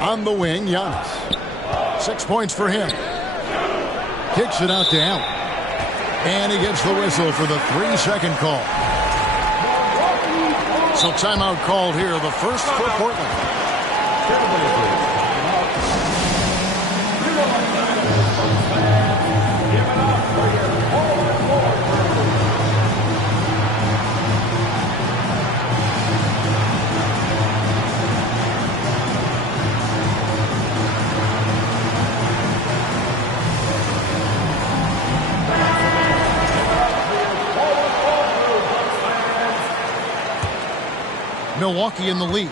On the wing, Giannis. 6 points for him. Kicks it out to Allen. And he gets the whistle for the 3-second call. So timeout called here, the first for Portland. Milwaukee in the lead.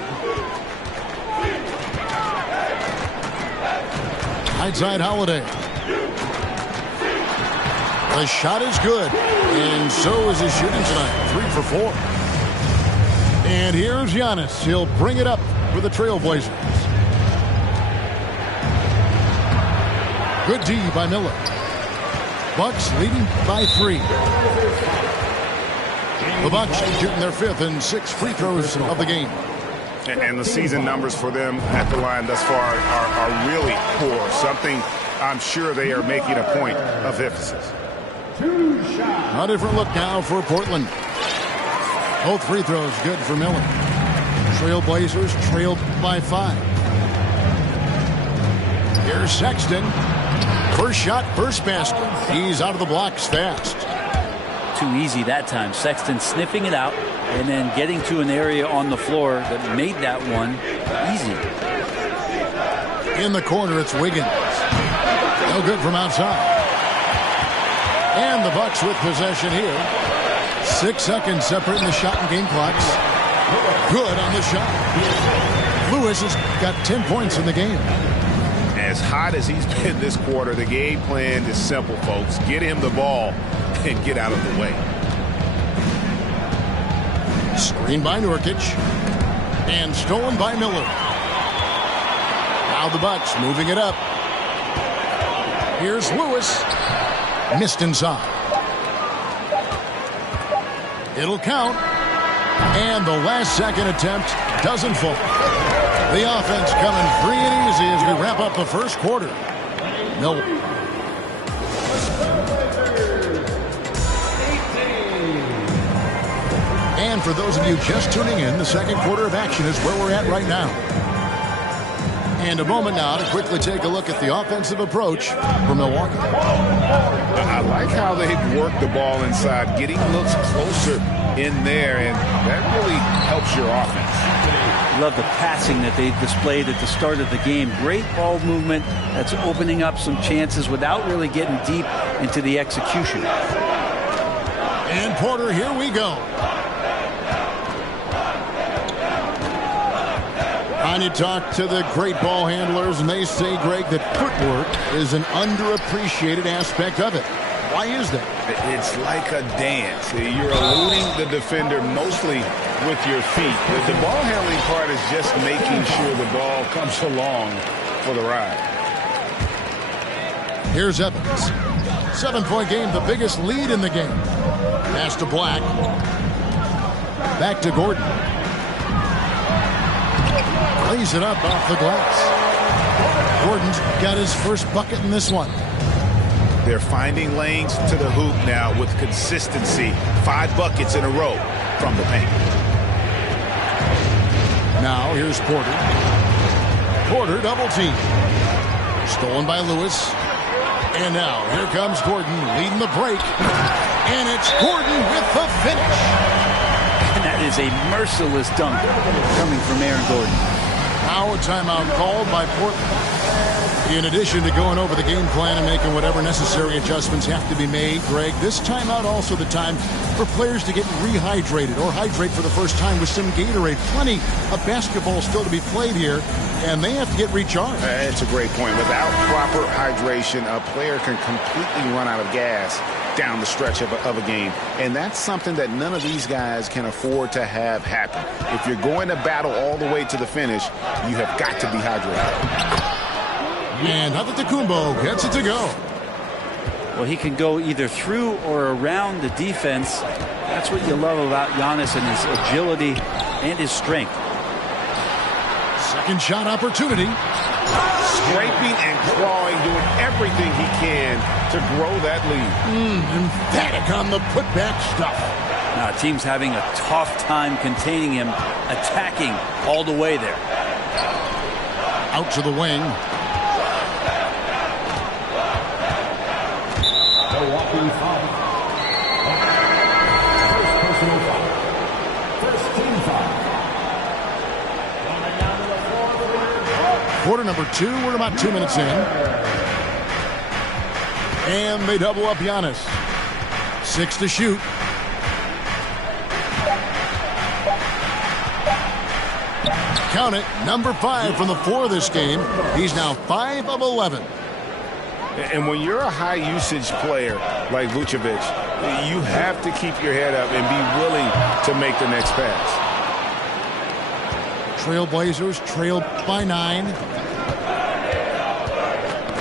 Outside Holiday. The shot is good. And so is his shooting tonight. 3 for 4. And here's Giannis. He'll bring it up for the Trailblazers. Good D by Miller. Bucks leading by 3. The Bucks shooting their 5th and 6th free throws of the game. And the season numbers for them at the line thus far are really poor. Something I'm sure they are making a point of emphasis. A different look now for Portland. Both free throws good for Miller. Trailblazers trailed by 5. Here's Sexton. First shot, first basket. He's out of the blocks fast. Too easy that time. Sexton sniffing it out and then getting to an area on the floor that made that one easy. In the corner, it's Wiggins. No good from outside. And the Bucks with possession here. 6 seconds separating the shot and game clocks. Good on the shot. Lewis has got 10 points in the game. As hot as he's been this quarter, the game plan is simple, folks. Get him the ball and get out of the way. Screen by Nurkic. And stolen by Miller. Now the Bucks moving it up. Here's Lewis. Missed inside. It'll count. And the last second attempt doesn't fall. The offense coming free and easy as we wrap up the first quarter. Miller. And for those of you just tuning in, the second quarter of action is where we're at right now. And a moment now to quickly take a look at the offensive approach for Milwaukee. I like how they work the ball inside, getting looks closer in there, and that really helps your offense. Love the passing that they displayed at the start of the game. Great ball movement that's opening up some chances without really getting deep into the execution. And Porter, here we go. And you talk to the great ball handlers, and they say, Greg, that footwork is an underappreciated aspect of it. Why is that? It's like a dance. You're eluding the defender mostly with your feet. The ball handling part is just making sure the ball comes along for the ride. Here's Evans. 7-point game, the biggest lead in the game. Pass to Black. Back to Gordon. Lays it up off the glass. Gordon's got his first bucket in this one. They're finding lanes to the hoop now with consistency. 5 buckets in a row from the paint. Now here's Porter. Porter double team. Stolen by Lewis. And now here comes Gordon leading the break. And it's Gordon with the finish. And that is a merciless dunk coming from Aaron Gordon. Now a timeout called by Portland. In addition to going over the game plan and making whatever necessary adjustments have to be made, Greg, this timeout also the time for players to get rehydrated or hydrate for the first time with some Gatorade. Plenty of basketball still to be played here, and they have to get recharged. It's a great point. Without proper hydration, a player can completely run out of gas down the stretch of a game. And that's something that none of these guys can afford to have happen. If you're going to battle all the way to the finish, you have got to be hydrated. And Antetokounmpo gets it to go. Well, he can go either through or around the defense. That's what you love about Giannis and his agility and his strength. Second shot opportunity. Scraping and clawing, doing everything he can to grow that lead. Emphatic on the putback stuff. Now, team's having a tough time containing him, attacking all the way there. Out to the wing. Milwaukee foul. First personal foul. First team foul. Quarter number 2. We're about 2 minutes in. And they double up Giannis. 6 to shoot. Count it. Number 5 from the floor this game. He's now 5 of 11. And when you're a high-usage player like Vucevic, you have to keep your head up and be willing to make the next pass. Trailblazers trail by 9.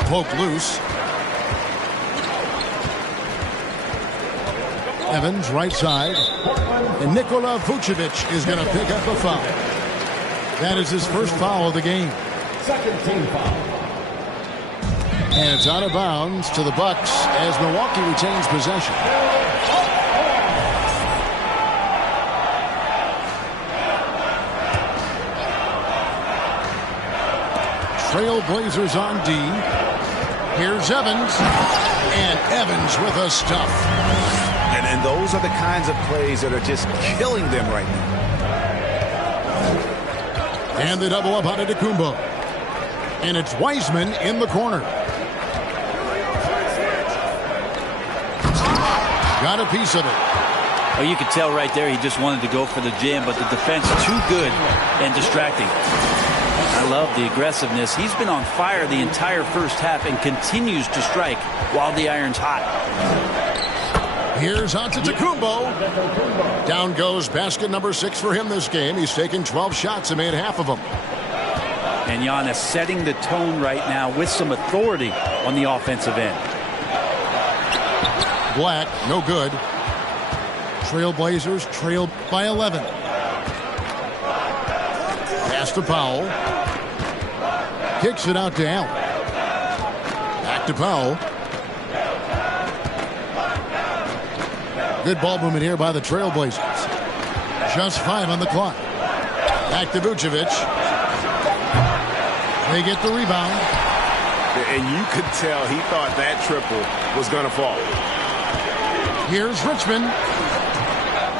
Poke loose. Evans right side. And Nikola Vucevic is going to pick up a foul. That is his first foul of the game. Second team foul. And it's out of bounds to the Bucks as Milwaukee retains possession. Trailblazers on D. Here's Evans. And Evans with a stuff. And those are the kinds of plays that are just killing them right now. And they double up Antetokounmpo. And it's Wiseman in the corner. Got a piece of it. Well, you could tell right there he just wanted to go for the jam, but the defense too good and distracting. I love the aggressiveness. He's been on fire the entire first half and continues to strike while the iron's hot. Here's Antetokounmpo. Down goes basket number 6 for him this game. He's taken 12 shots and made half of them. And Giannis setting the tone right now with some authority on the offensive end. Black, no good. Trailblazers trailed by 11. Pass to Powell. Kicks it out to Allen. Back to Powell. Good ball movement here by the Trailblazers. Just 5 on the clock. Back to Vucevic. They get the rebound. And you could tell he thought that triple was going to fall. Here's Richmond.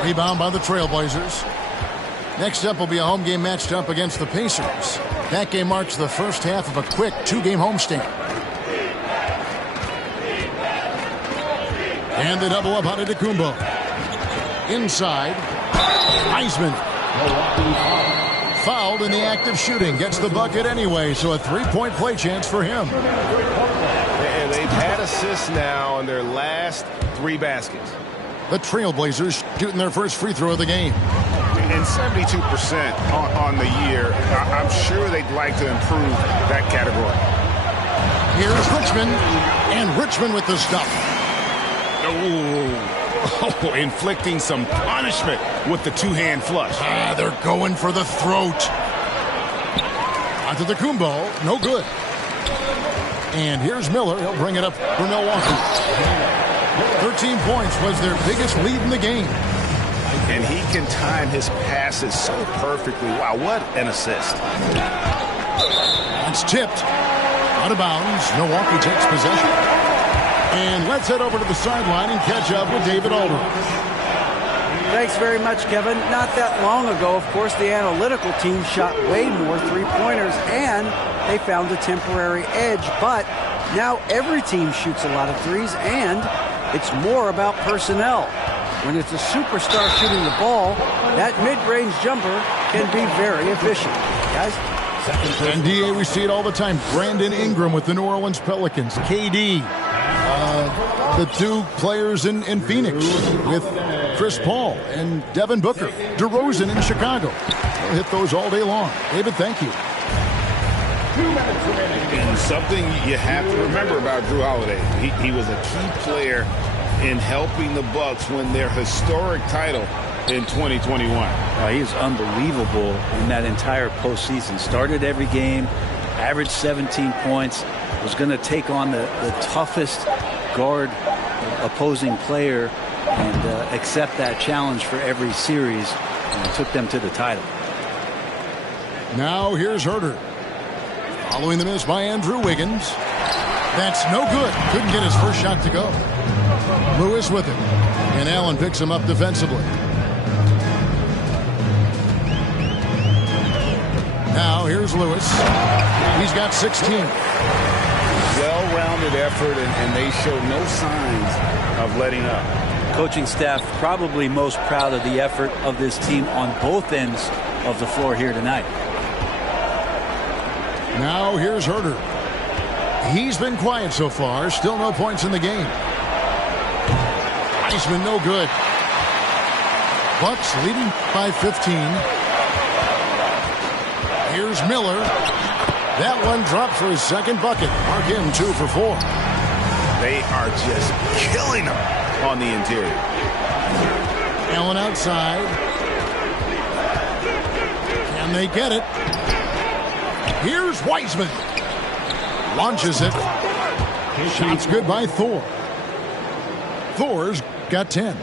Rebound by the Trailblazers. Next up will be a home game matched up against the Pacers. That game marks the first half of a quick 2-game homestand. And they double up Antetokounmpo. Inside. Wiseman. Fouled in the act of shooting. Gets the bucket anyway, so a 3-point play chance for him. And they've had assists now on their last 3 baskets. The Trailblazers shooting their first free throw of the game. And 72% on the year. I'm sure they'd like to improve that category. Here's Richmond. And Richmond with the stuff. Oh, inflicting some punishment with the 2-hand flush. They're going for the throat. Antetokounmpo, no good. And here's Miller. He'll bring it up for Milwaukee. 13 points was their biggest lead in the game. And he can time his passes so perfectly. Wow, what an assist. It's tipped. Out of bounds. Milwaukee takes possession. And let's head over to the sideline and catch up with David Aldridge. Thanks very much, Kevin. Not that long ago, of course, the analytical team shot way more three-pointers, and they found a temporary edge. But now every team shoots a lot of threes, and it's more about personnel. When it's a superstar shooting the ball, that mid-range jumper can be very efficient. Guys? And, DA, we see it all the time. Brandon Ingram with the New Orleans Pelicans. KD. the two players in Phoenix with Chris Paul and Devin Booker. DeRozan in Chicago. We'll hit those all day long. David, thank you. And something you have to remember about Jrue Holiday, he was a key player in helping the Bucks win their historic title in 2021. He is unbelievable in that entire postseason. Started every game, averaged 17 points, was going to take on the toughest guard opposing player and accept that challenge for every series, and took them to the title. Now here's Herter. Following the miss by Andrew Wiggins. That's no good. Couldn't get his first shot to go. Lewis with it. And Allen picks him up defensively. Now here's Lewis. He's got 16. Well-rounded effort, and they show no signs of letting up. Coaching staff probably most proud of the effort of this team on both ends of the floor here tonight. Now here's Herter. He's been quiet so far. Still no points in the game. Wiseman no good. Bucks leading by 15. Here's Miller. That one dropped for his second bucket. Mark him 2 for 4. They are just killing them on the interior. Allen outside. Can they get it? Here's Wiseman. Launches it. Shot's good by Thor. Thor's got 10.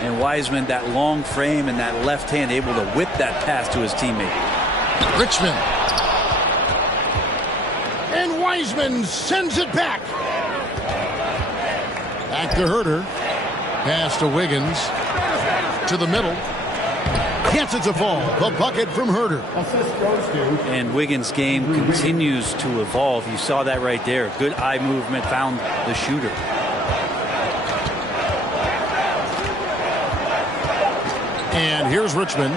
And Wiseman, that long frame and that left hand, able to whip that pass to his teammate. Richmond. And Wiseman sends it back. Back to Herter. Pass to Wiggins. To the middle. Gets it to fall. The bucket from Herter. And Wiggins' game continues to evolve. You saw that right there. Good eye movement, found the shooter. And here's Richmond.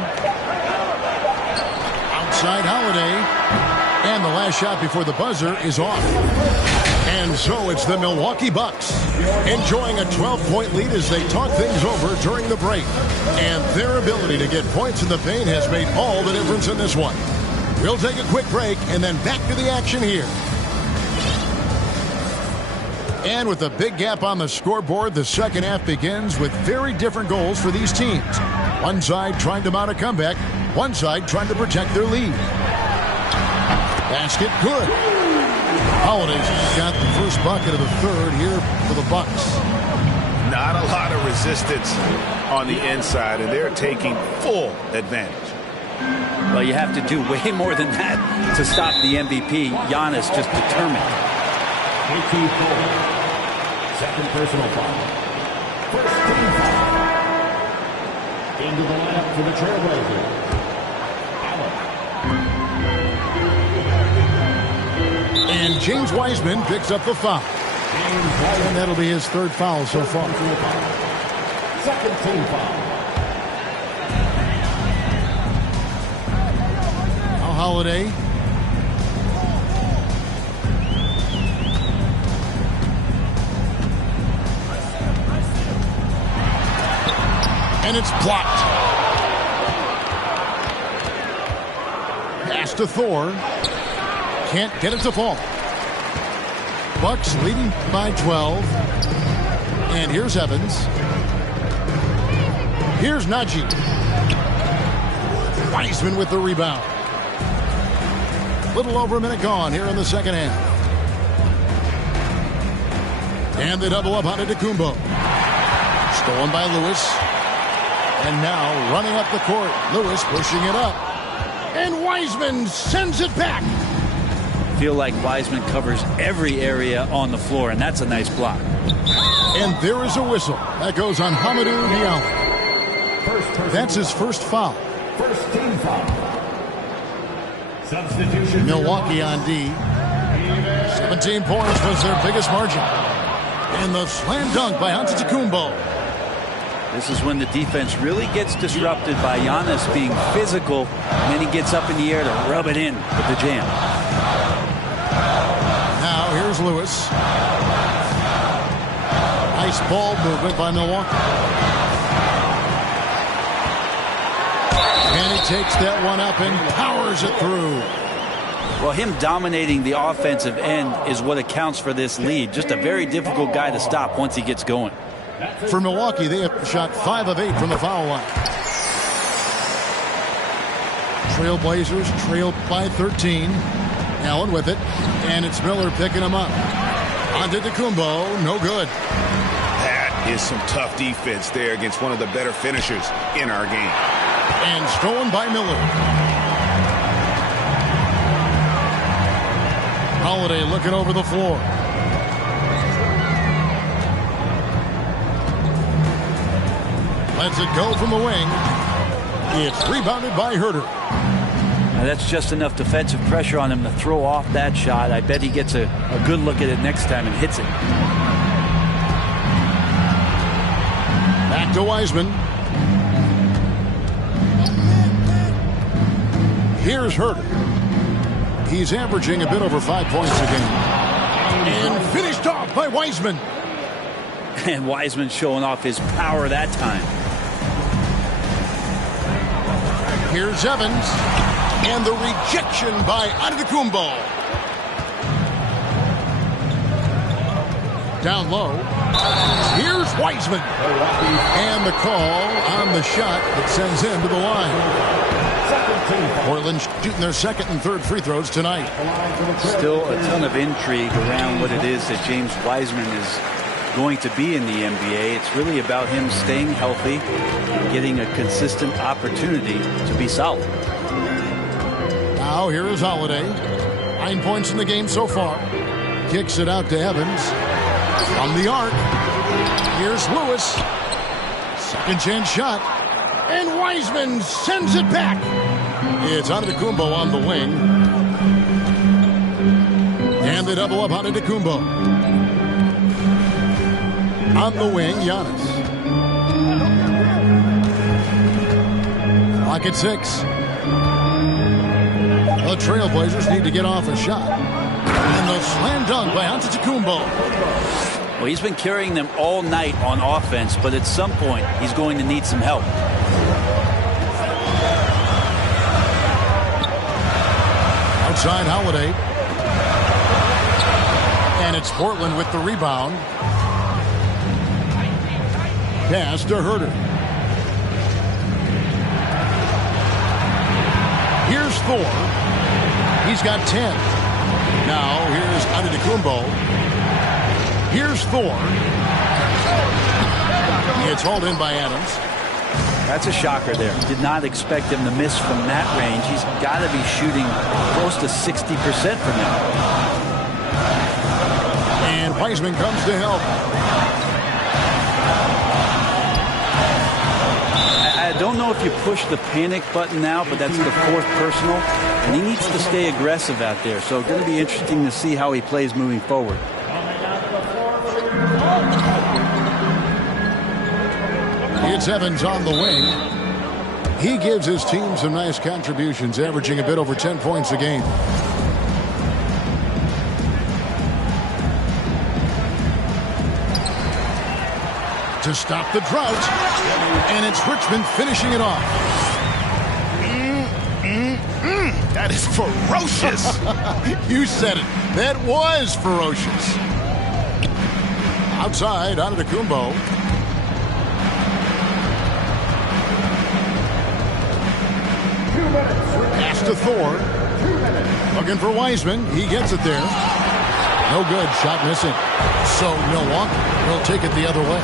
Outside Holiday. And the last shot before the buzzer is off. And so it's the Milwaukee Bucks enjoying a 12-point lead as they talk things over during the break. And their ability to get points in the paint has made all the difference in this one. We'll take a quick break and then back to the action here. And with a big gap on the scoreboard, the second half begins with very different goals for these teams. One side trying to mount a comeback, one side trying to protect their lead. Basket good. Holiday's got the first bucket of the third here for the Bucks. Not a lot of resistance on the inside, and they're taking full advantage. Well, you have to do way more than that to stop the MVP. Giannis just determined. 18 foul. Second personal foul. First team foul. Into the lineup for the Trailblazers. And James Wiseman picks up the foul. And that'll be his third foul so far. Second team foul. Now Holiday. And it's blocked. Pass to Thor. Can't get it to fall. Bucks leading by 12. And here's Evans. Here's Najee. Wiseman with the rebound. Little over a minute gone here in the second half. And they double up on Antetokounmpo. Stolen by Lewis. And now running up the court. Lewis pushing it up. And Wiseman sends it back. Feel like Wiseman covers every area on the floor, and that's a nice block. And there is a whistle. That goes on Hamidou Diallo. That's his first foul. First team foul. Substitution. Milwaukee on D. 17 points was their biggest margin. And the slam dunk by Antetokounmpo. This is when the defense really gets disrupted by Giannis being physical, and then he gets up in the air to rub it in with the jam. Now here's Lewis. Nice ball movement by Milwaukee. And he takes that one up and powers it through. Well, him dominating the offensive end is what accounts for this lead. Just a very difficult guy to stop once he gets going. For Milwaukee, they have shot 5 of 8 from the foul line. Trailblazers trailed by 13. Allen with it, and it's Miller picking him up. Antetokounmpo, no good. That is some tough defense there against one of the better finishers in our game. And stolen by Miller. Holiday looking over the floor. Lets it go from the wing. It's rebounded by Herter. Now that's just enough defensive pressure on him to throw off that shot. I bet he gets a good look at it next time and hits it. Back to Wiseman. Here's Herter. He's averaging a bit over 5 points a game. And finished off by Wiseman. And Wiseman showing off his power that time. Here's Evans. And the rejection by Antetokounmpo. Down low. Here's Wiseman. And the call on the shot that sends him to the line. Portland shooting their second and third free throws tonight. Still a ton of intrigue around what it is that James Wiseman is going to be in the NBA. It's really about him staying healthy and getting a consistent opportunity to be solid. Now here is Holiday. 9 points in the game so far. Kicks it out to Evans. From the arc. Here's Lewis. Second chance shot. And Wiseman sends it back. It's Antetokounmpo on the wing. And they double up Antetokounmpo. On the wing, Giannis. Clock at 6. The Trailblazers need to get off a shot. And the slam dunk by Antetokounmpo. Well, he's been carrying them all night on offense, but at some point, he's going to need some help. Outside Holiday. And it's Portland with the rebound. Pass to Herter. Here's Thor. He's got 10. Now here's Antetokounmpo. Here's Thor. It's hauled in by Adams. That's a shocker there. Did not expect him to miss from that range. He's got to be shooting close to 60% from now. And Wiseman comes to help. I don't know if you push the panic button now, but that's the fourth personal. And he needs to stay aggressive out there. So it's going to be interesting to see how he plays moving forward. It's Evans on the wing. He gives his team some nice contributions, averaging a bit over 10 points a game. To stop the drought. And it's Richmond finishing it off. That is ferocious. You said it. That was ferocious. Outside, Antetokounmpo. Pass to Thor. Looking for Wiseman. He gets it there. No good. Shot missing. So Milwaukee will take it the other way.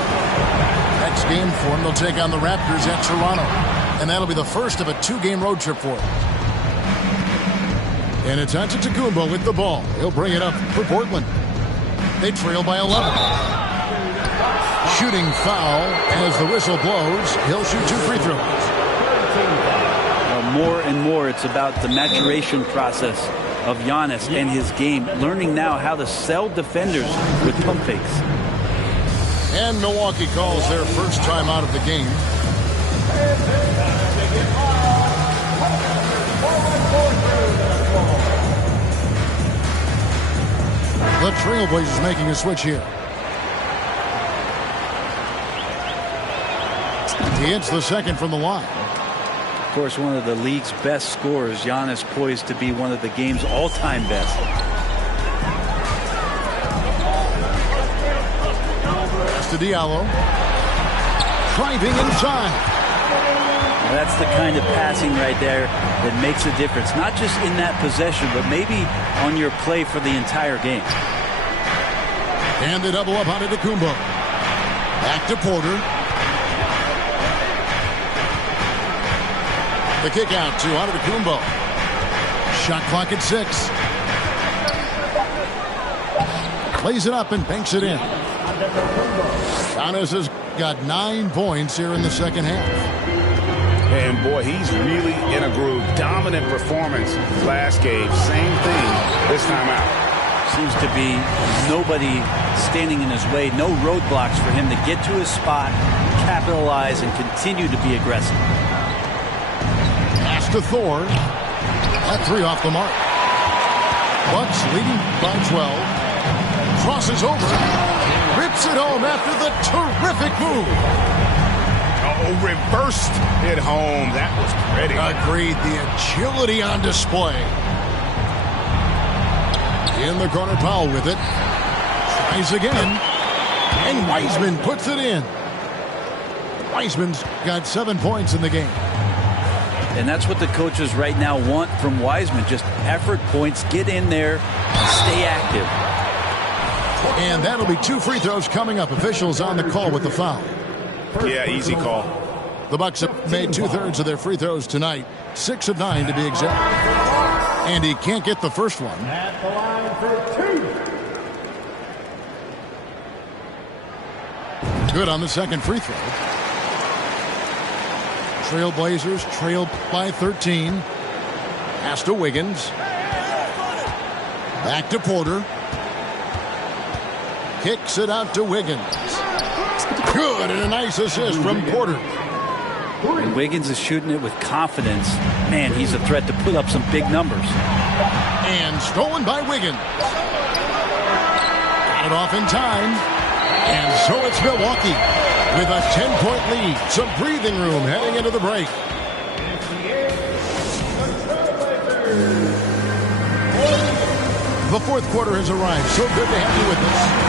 Next game for them, they'll take on the Raptors at Toronto. And that'll be the first of a 2-game road trip for them. And it's Antetokounmpo with the ball. He'll bring it up for Portland. They trail by 11. Shooting foul as the whistle blows. He'll shoot 2 free throws. More and more, it's about the maturation process of Giannis and his game, learning now how to sell defenders with pump fakes. And Milwaukee calls their first time out of the game. The Trailblazers making a switch here. He hits the second from the line. Of course, one of the league's best scorers. Giannis poised to be one of the game's all-time best. To Diallo. Driving inside. Now that's the kind of passing right there that makes a difference. Not just in that possession, but maybe on your play for the entire game. And they double up on Antetokounmpo. Back to Porter. The kick out to Antetokounmpo. Shot clock at 6. Plays it up and banks it in. Giannis has got 9 points here in the second half. And boy, he's really in a groove. Dominant performance last game. Same thing this time out. Seems to be nobody standing in his way. No roadblocks for him to get to his spot, capitalize, and continue to be aggressive. Pass to Thor. That 3 off the mark. Bucks leading by 12. Crosses over. Rips it home after the terrific move. Oh, reversed it home. That was pretty. Agreed. The agility on display. In the corner, Powell with it. Tries again. And Wiseman puts it in. Wiseman's got 7 points in the game. And that's what the coaches right now want from Wiseman. Just effort points. Get in there. Stay active. And that'll be 2 free throws coming up. Officials on the call with the foul. Yeah, easy call. The Bucks have made 2/3 of their free throws tonight. 6 of 9 to be exact. And he can't get the first one. At the line for 2. Good on the second free throw. Trailblazers trailed by 13. Pass to Wiggins. Back to Porter. Kicks it out to Wiggins. Good, and a nice assist from Porter. And Wiggins is shooting it with confidence. Man, he's a threat to put up some big numbers. And stolen by Wiggins. Got it off in time. And so it's Milwaukee with a 10-point lead. Some breathing room heading into the break. The fourth quarter has arrived. So good to have you with us.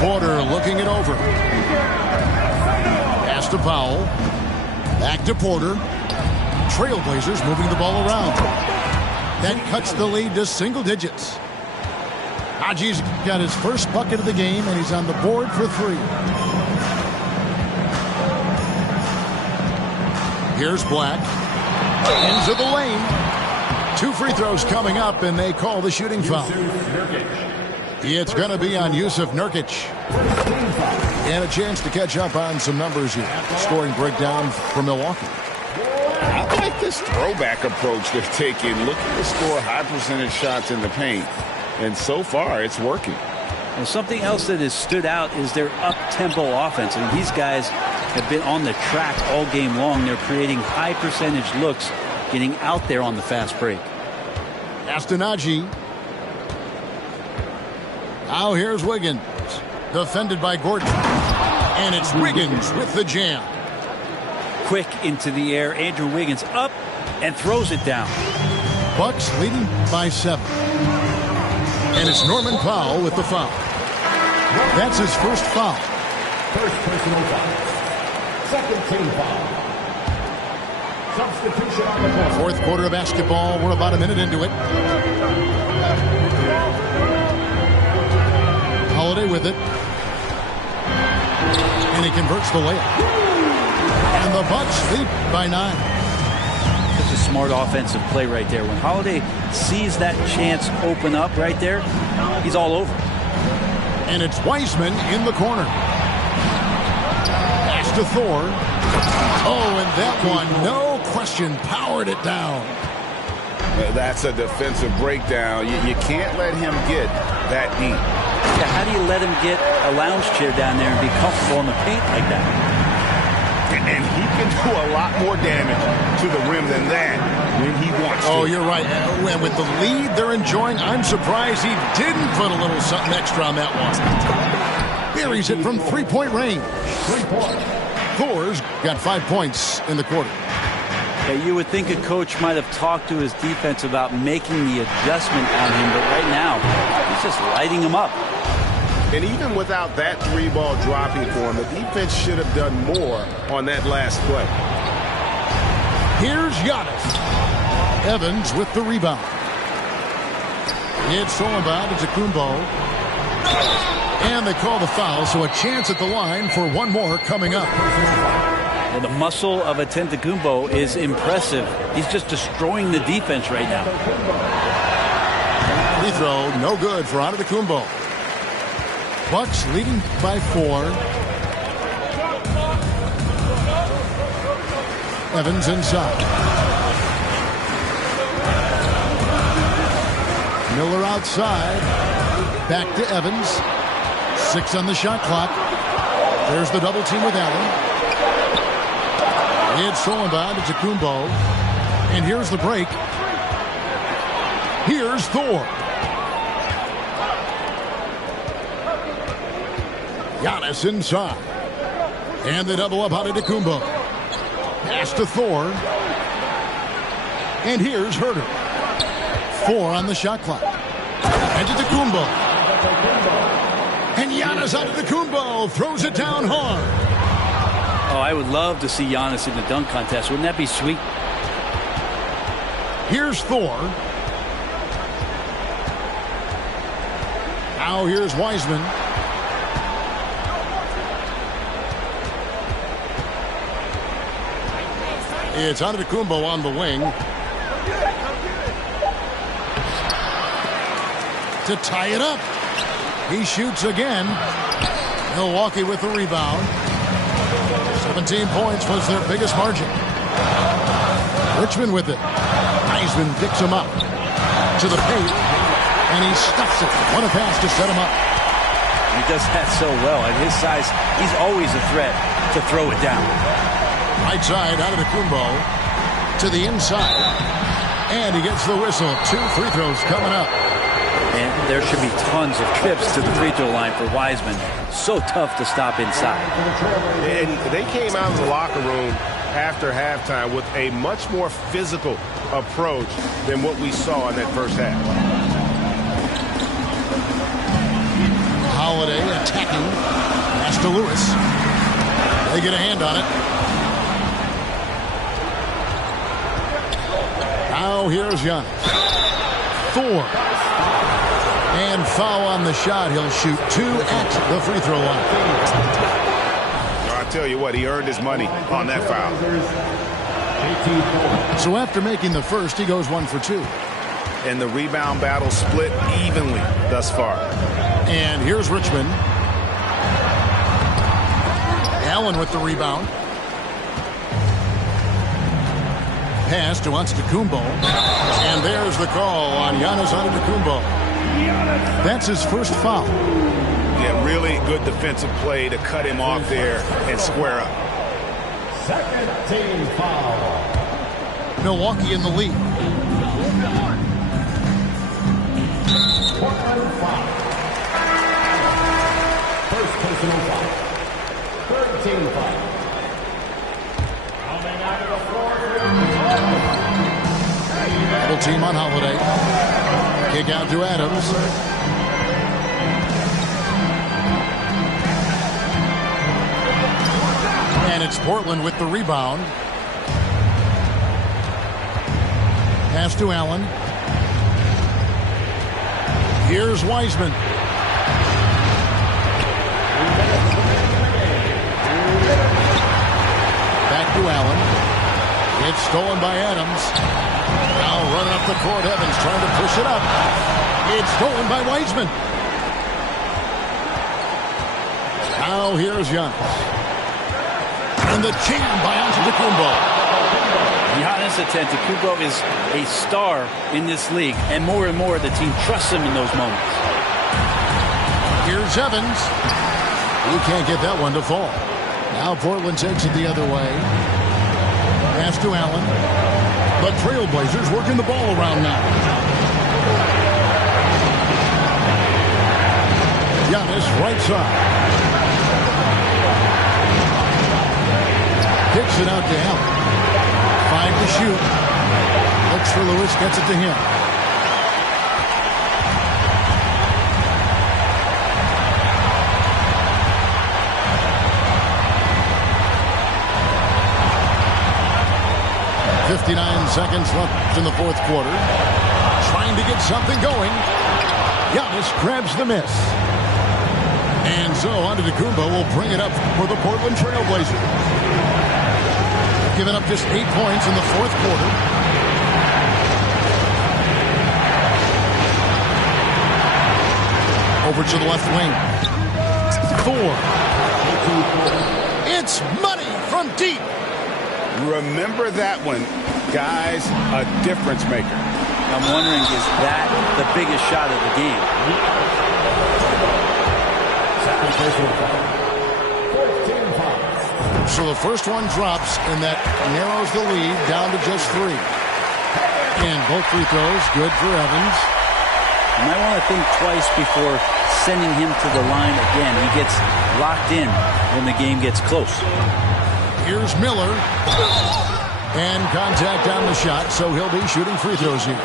Porter looking it over. Pass to Powell. Back to Porter. Trailblazers moving the ball around. That cuts the lead to single digits. Haji's got his first bucket of the game, and he's on the board for 3. Here's Black. Into the lane. 2 free throws coming up, and they call the shooting foul. It's going to be on Yusuf Nurkic. And a chance to catch up on some numbers here. Scoring breakdown for Milwaukee. I like this throwback approach they're taking. Looking to score high percentage shots in the paint. And so far, it's working. Well, something else that has stood out is their up-tempo offense. I mean, these guys have been on the track all game long. They're creating high percentage looks, getting out there on the fast break. Astonagi. Now here's Wiggins. Defended by Gordon. And it's Wiggins with the jam. Quick into the air. Andrew Wiggins up and throws it down. Bucks leading by 7. And it's Norman Powell with the foul. That's his first foul. First personal foul. Second team foul. Substitution on the court. Fourth quarter of basketball. We're about a minute into it. Holiday with it. And he converts the layup. And the Bucks lead by 9. That's a smart offensive play right there. When Holiday sees that chance open up right there, he's all over. And it's Wiseman in the corner. Pass to Thor. Oh, and that one, no question, powered it down. That's a defensive breakdown. You can't let him get that deep. Yeah, how do you let him get a lounge chair down there and be comfortable in the paint like that? And he can do a lot more damage to the rim than that when he wants to. Oh, you're right. And with the lead they're enjoying, I'm surprised he didn't put a little something extra on that one. Buries it from three-point range. Thor's got 5 points in the quarter. Yeah, you would think a coach might have talked to his defense about making the adjustment on him, but right now he's just lighting him up. And even without that three-ball dropping for him, the defense should have done more on that last play. Here's Giannis. Evans with the rebound. It's Solomon to Kumbo. And they call the foul, so a chance at the line for one more coming up. Well, the muscle of Antetokounmpo is impressive. He's just destroying the defense right now. Free throw, no good for Antetokounmpo. Bucks leading by 4. Evans inside. Miller outside. Back to Evans. 6 on the shot clock. There's the double team with Allen. It's Solomon to Kumbo. And here's the break. Here's Thor. Giannis inside. And they double up Antetokounmpo. Pass to Thor. And here's Herter. 4 on the shot clock. Antetokounmpo. And Giannis Antetokounmpo throws it down hard. Oh, I would love to see Giannis in the dunk contest. Wouldn't that be sweet? Here's Thor. Now here's Wiseman. It's Antetokounmpo on the wing. To tie it up. He shoots again. Milwaukee with the rebound. 17 points was their biggest margin. Richmond with it. Wiseman picks him up. To the paint. And he stuffs it. What a pass to set him up. He does that so well. At his size, he's always a threat to throw it down. Right side, Antetokounmpo to the inside. And he gets the whistle. 2 free throws coming up. And there should be tons of trips to the free throw line for Wiseman. So tough to stop inside. And they came out of the locker room after halftime with a much more physical approach than what we saw in that first half. Holiday attacking. Pass to Lewis. They get a hand on it. Now here's Giannis. Thor. And foul on the shot. He'll shoot 2 at the free throw line. I tell you what, he earned his money on that foul. So after making the first, he goes 1 for 2. And the rebound battle split evenly thus far. And here's Richmond. Allen with the rebound. Pass to Antetokounmpo. And there's the call on Giannis Antetokounmpo. That's his first foul. Yeah, really good defensive play to cut him off there and square up. Second team foul. Milwaukee in the lead. Portland foul. First personal foul. Third team foul. Coming out of the floor. Double team on Holiday. Kick out to Adams. And it's Portland with the rebound. Pass to Allen. Here's Wiseman. Back to Allen. It's stolen by Adams. Now running up the court, Evans trying to push it up. It's stolen by Wiseman. Now here's Giannis. And the jam by Antetokounmpo. Giannis Antetokounmpo is a star in this league, and more the team trusts him in those moments. Here's Evans. He can't get that one to fall. Now Portland takes it the other way. Pass to Allen. The Trailblazers working the ball around now. Giannis right side. Kicks it out to Allen. 5 to shoot. Looks for Lewis, gets it to him. .59 seconds left in the fourth quarter. Trying to get something going. Giannis grabs the miss. And so Antetokounmpo will bring it up for the Portland Trailblazers. Giving up just 8 points in the fourth quarter. Over to the left wing. 4. It's money from deep. Remember that one, guys, a difference maker. I'm wondering, is that the biggest shot of the game? So the first one drops, and that narrows the lead down to just 3. And both free throws, good for Evans. You might want to think twice before sending him to the line again. He gets locked in when the game gets close. Here's Miller. And contact on the shot, so he'll be shooting free throws here.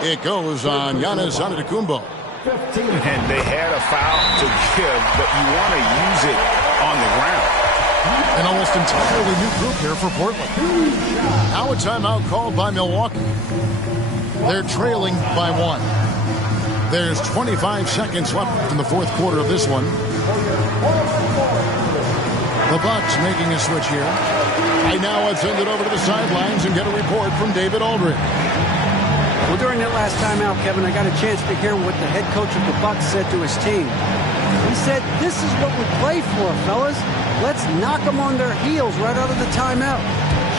It goes on Giannis Antetokounmpo. And they had a foul to give, but you want to use it on the ground. An almost entirely new group here for Portland. Now a timeout called by Milwaukee. They're trailing by 1. There's 25 seconds left in the fourth quarter of this one. The Bucks making a switch here. Right now, let's send it over to the sidelines and get a report from David Aldridge. Well, during that last timeout, Kevin, I got a chance to hear what the head coach of the Bucks said to his team. He said, "This is what we play for, fellas. Let's knock them on their heels right out of the timeout.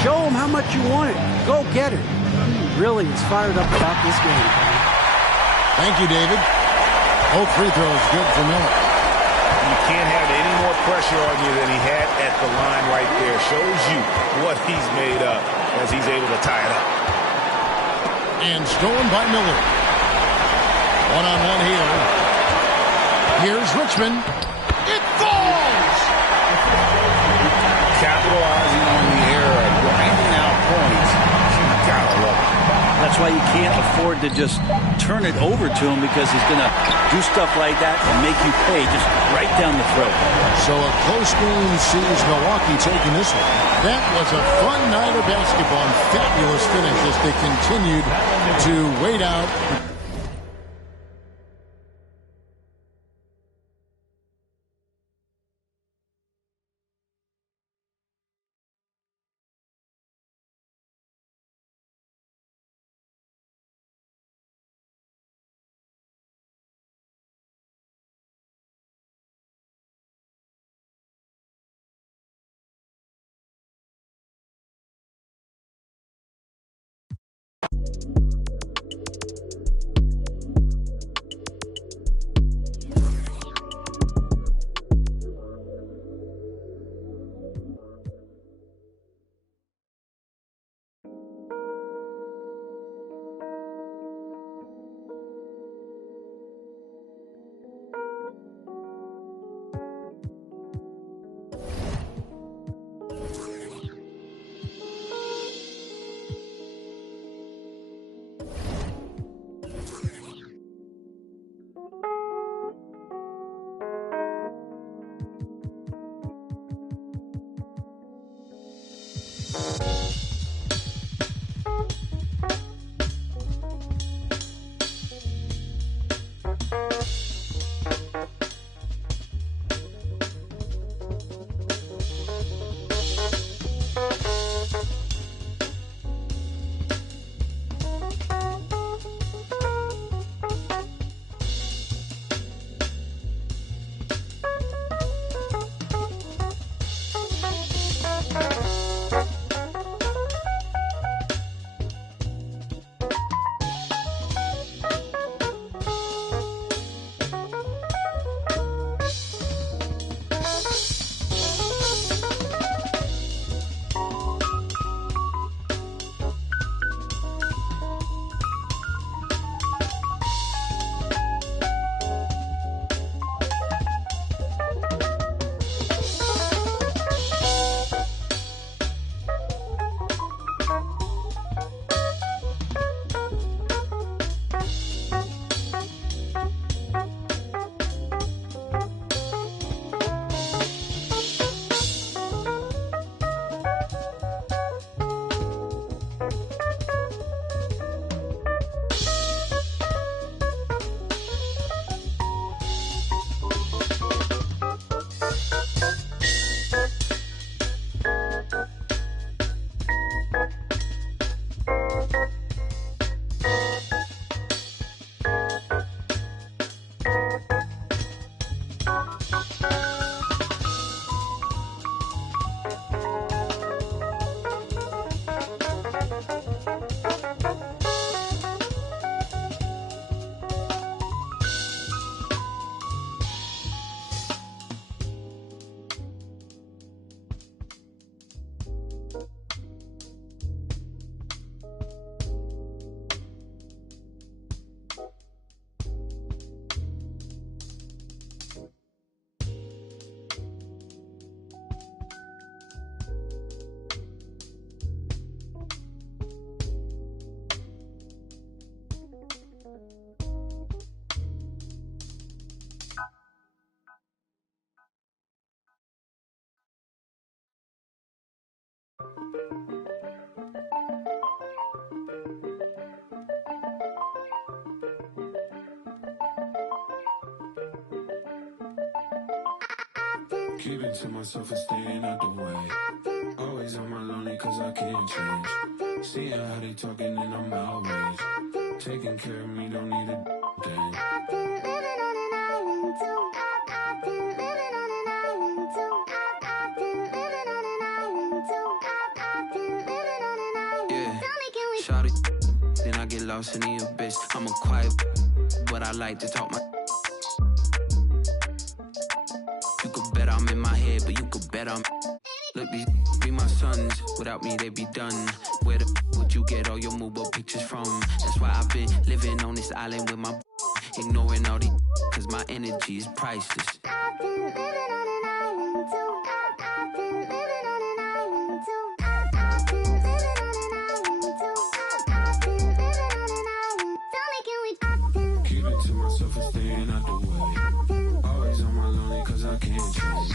Show them how much you want it. Go get it." He really is fired up about this game. Thank you, David. Both free throws good for Miller. You can't have any more pressure on you than he had at the line right there. Shows you what he's made of as he's able to tie it up. And stolen by Miller. One-on-one here. Here's Richmond. It falls! Capitalizing on the error, grinding out points. You gotta love it. That's why you can't afford to just turn it over to him, because he's going to do stuff like that and make you pay just right down the throat. So a close game sees Milwaukee taking this one. That was a fun night of basketball and fabulous finish as they continued to wait out. Keep it to myself and staying out the way. Always on my lonely cause I can't change. Seeing how they talking and I'm outraged. Taking care of me, don't need a thing. I've been living on an island too. I've been living on an island too. I've been living on an island too. I've been living on an island. Yeah. Tell me, can we Shout it, then I get lost in the abyss. I'm a quiet, but I like to talk my. You could bet I'm in my head, but you could bet I'm. Look, these be my sons. Without me, they be done. Where the would you get all your Mubo pictures from? That's why I've been living on this island with my. Ignoring all the. Cause my energy is priceless. I've been living on an island too. I've been living on an island too. I've been living on an island too. I've been living on an island. Tell me, can we? Keep it to myself and staying out the way. Always on my lonely cause I can't change.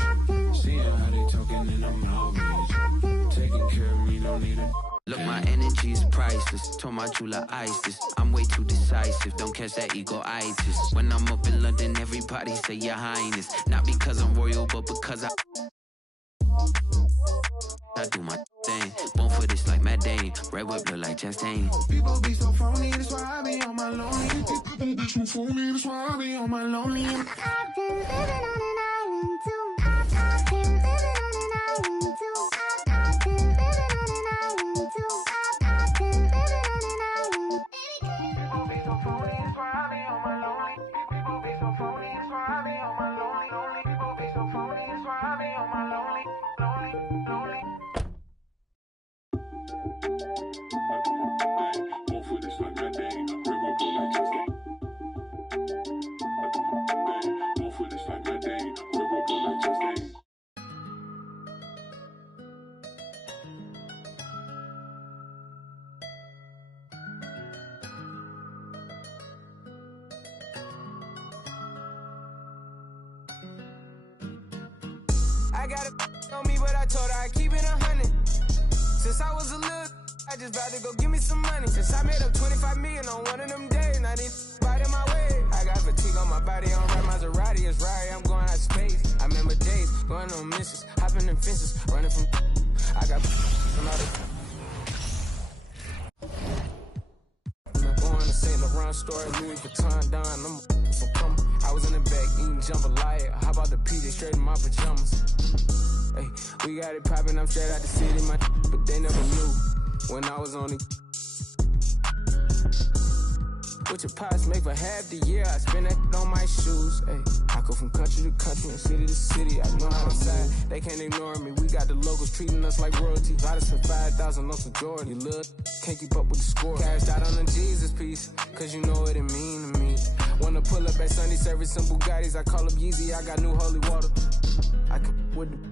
Seeing how they talking and I'm outraged. Taking care of me, don't need a. Look, my energy is priceless. Told my Jula ice this. I'm way too decisive. Don't catch that ego-itis. When I'm up in London, everybody say your highness. Not because I'm royal, but because I do my thing. Born for this like Matt Dane. Red whip look like Chastain. People be so phony, that's why I be on my lonely. People be so phony, that's why I be on my lonely. I've been living on an island too. I've been living on an island too. I've been living on an island too. I've been living on an island. People be so phony, that's why I be on my lonely. People be so phony, that's why I be on my lonely. People be so phony, that's why I be on my lonely. I got a on me, but I told her I keep it 100. Since I was a little, I just about to go give me some money. Since I made up 25 million on one of them days, now this bite in my way. I got fatigue on my body, on right Maserati, it's right, I'm going out of space. I remember days, going on missions, hopping in fences, running from. I got from all the. Going to St. Laurent store, Louis Vuitton, Don, I'm so come. I was in the back eating jambalaya. How about the PJ straight in my pajamas? Hey, we got it poppin', I'm straight out the city, my but they never knew when I was on it. What your pots make for half the year, I spend that on my shoes. Hey, I go from country to country and city to city. I know how to side, they can't ignore me. We got the locals treating us like royalty. I just spent 5,000 on some Jordan. You look, can't keep up with the score. Cashed out on the Jesus piece, cause you know what it mean to me. Wanna pull up at Sunday service some Bugattis. I call up Yeezy, I got new holy water. I could with the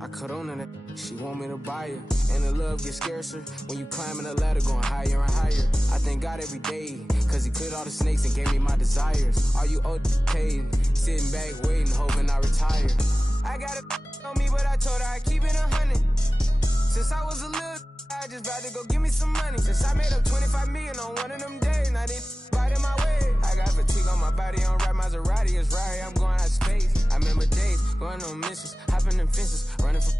I cut on that, she want me to buy her. And the love gets scarcer when you climbing the ladder, going higher and higher. I thank God every day, cause he cleared all the snakes and gave me my desires. All you old paid, sitting back waiting, hoping I retire. I got it on me, but I told her I keep it 100. Since I was a little, I just about to go give me some money. Since I made up 25 million on one of them days, now they bite in my way. I got fatigue on my body, on right Maserati, it's right, I'm going out of space. I remember days, going on missions, hopping in fences, running from.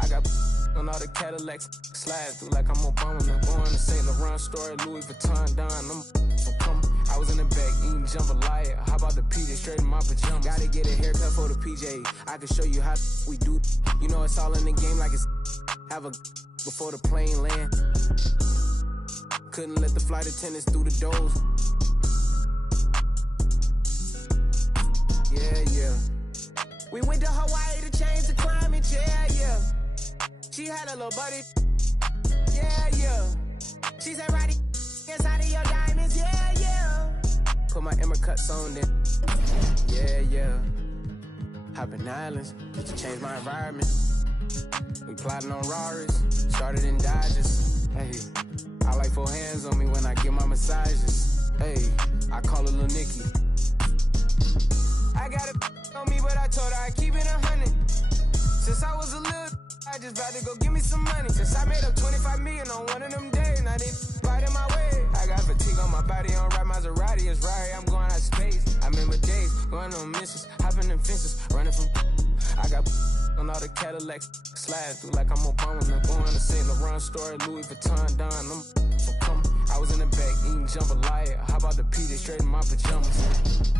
I got on all the Cadillacs, slide through like I'm Obama. I'm going to St. Laurent store, Louis Vuitton, Don, I'm so come. I was in the back eating jambalaya. How about the PJ straight in my pajamas? Gotta get a haircut for the PJ. I can show you how we do. You know it's all in the game like it's have a before the plane land. Couldn't let the flight attendants through the doors. Yeah. We went to Hawaii to change the climate, yeah. She had a little buddy, yeah. She said, Roddy, inside of your diamonds, yeah. Put my Emma cuts on then, yeah. Hopping islands, just to change my environment. We plotting on Raris, started in Dodges. Hey, I like 4 hands on me when I get my massages. Hey, I call her Lil Nicky. I got it on me, but I told her I keep it 100. Since I was a little, I just about to go give me some money. Since I made up 25 million on one of them days, now they right in my way. I got fatigue on my body, on right Maserati, it's right, I'm going out of space. I remember days, going on missions, hopping in fences, running from. I got on all the Cadillacs, slide through like I'm Obama. I'm going to St. Laurent store, Louis Vuitton, Don. I'm so coming. I was in the back eating jambalaya. How about the PJ straight in my pajamas?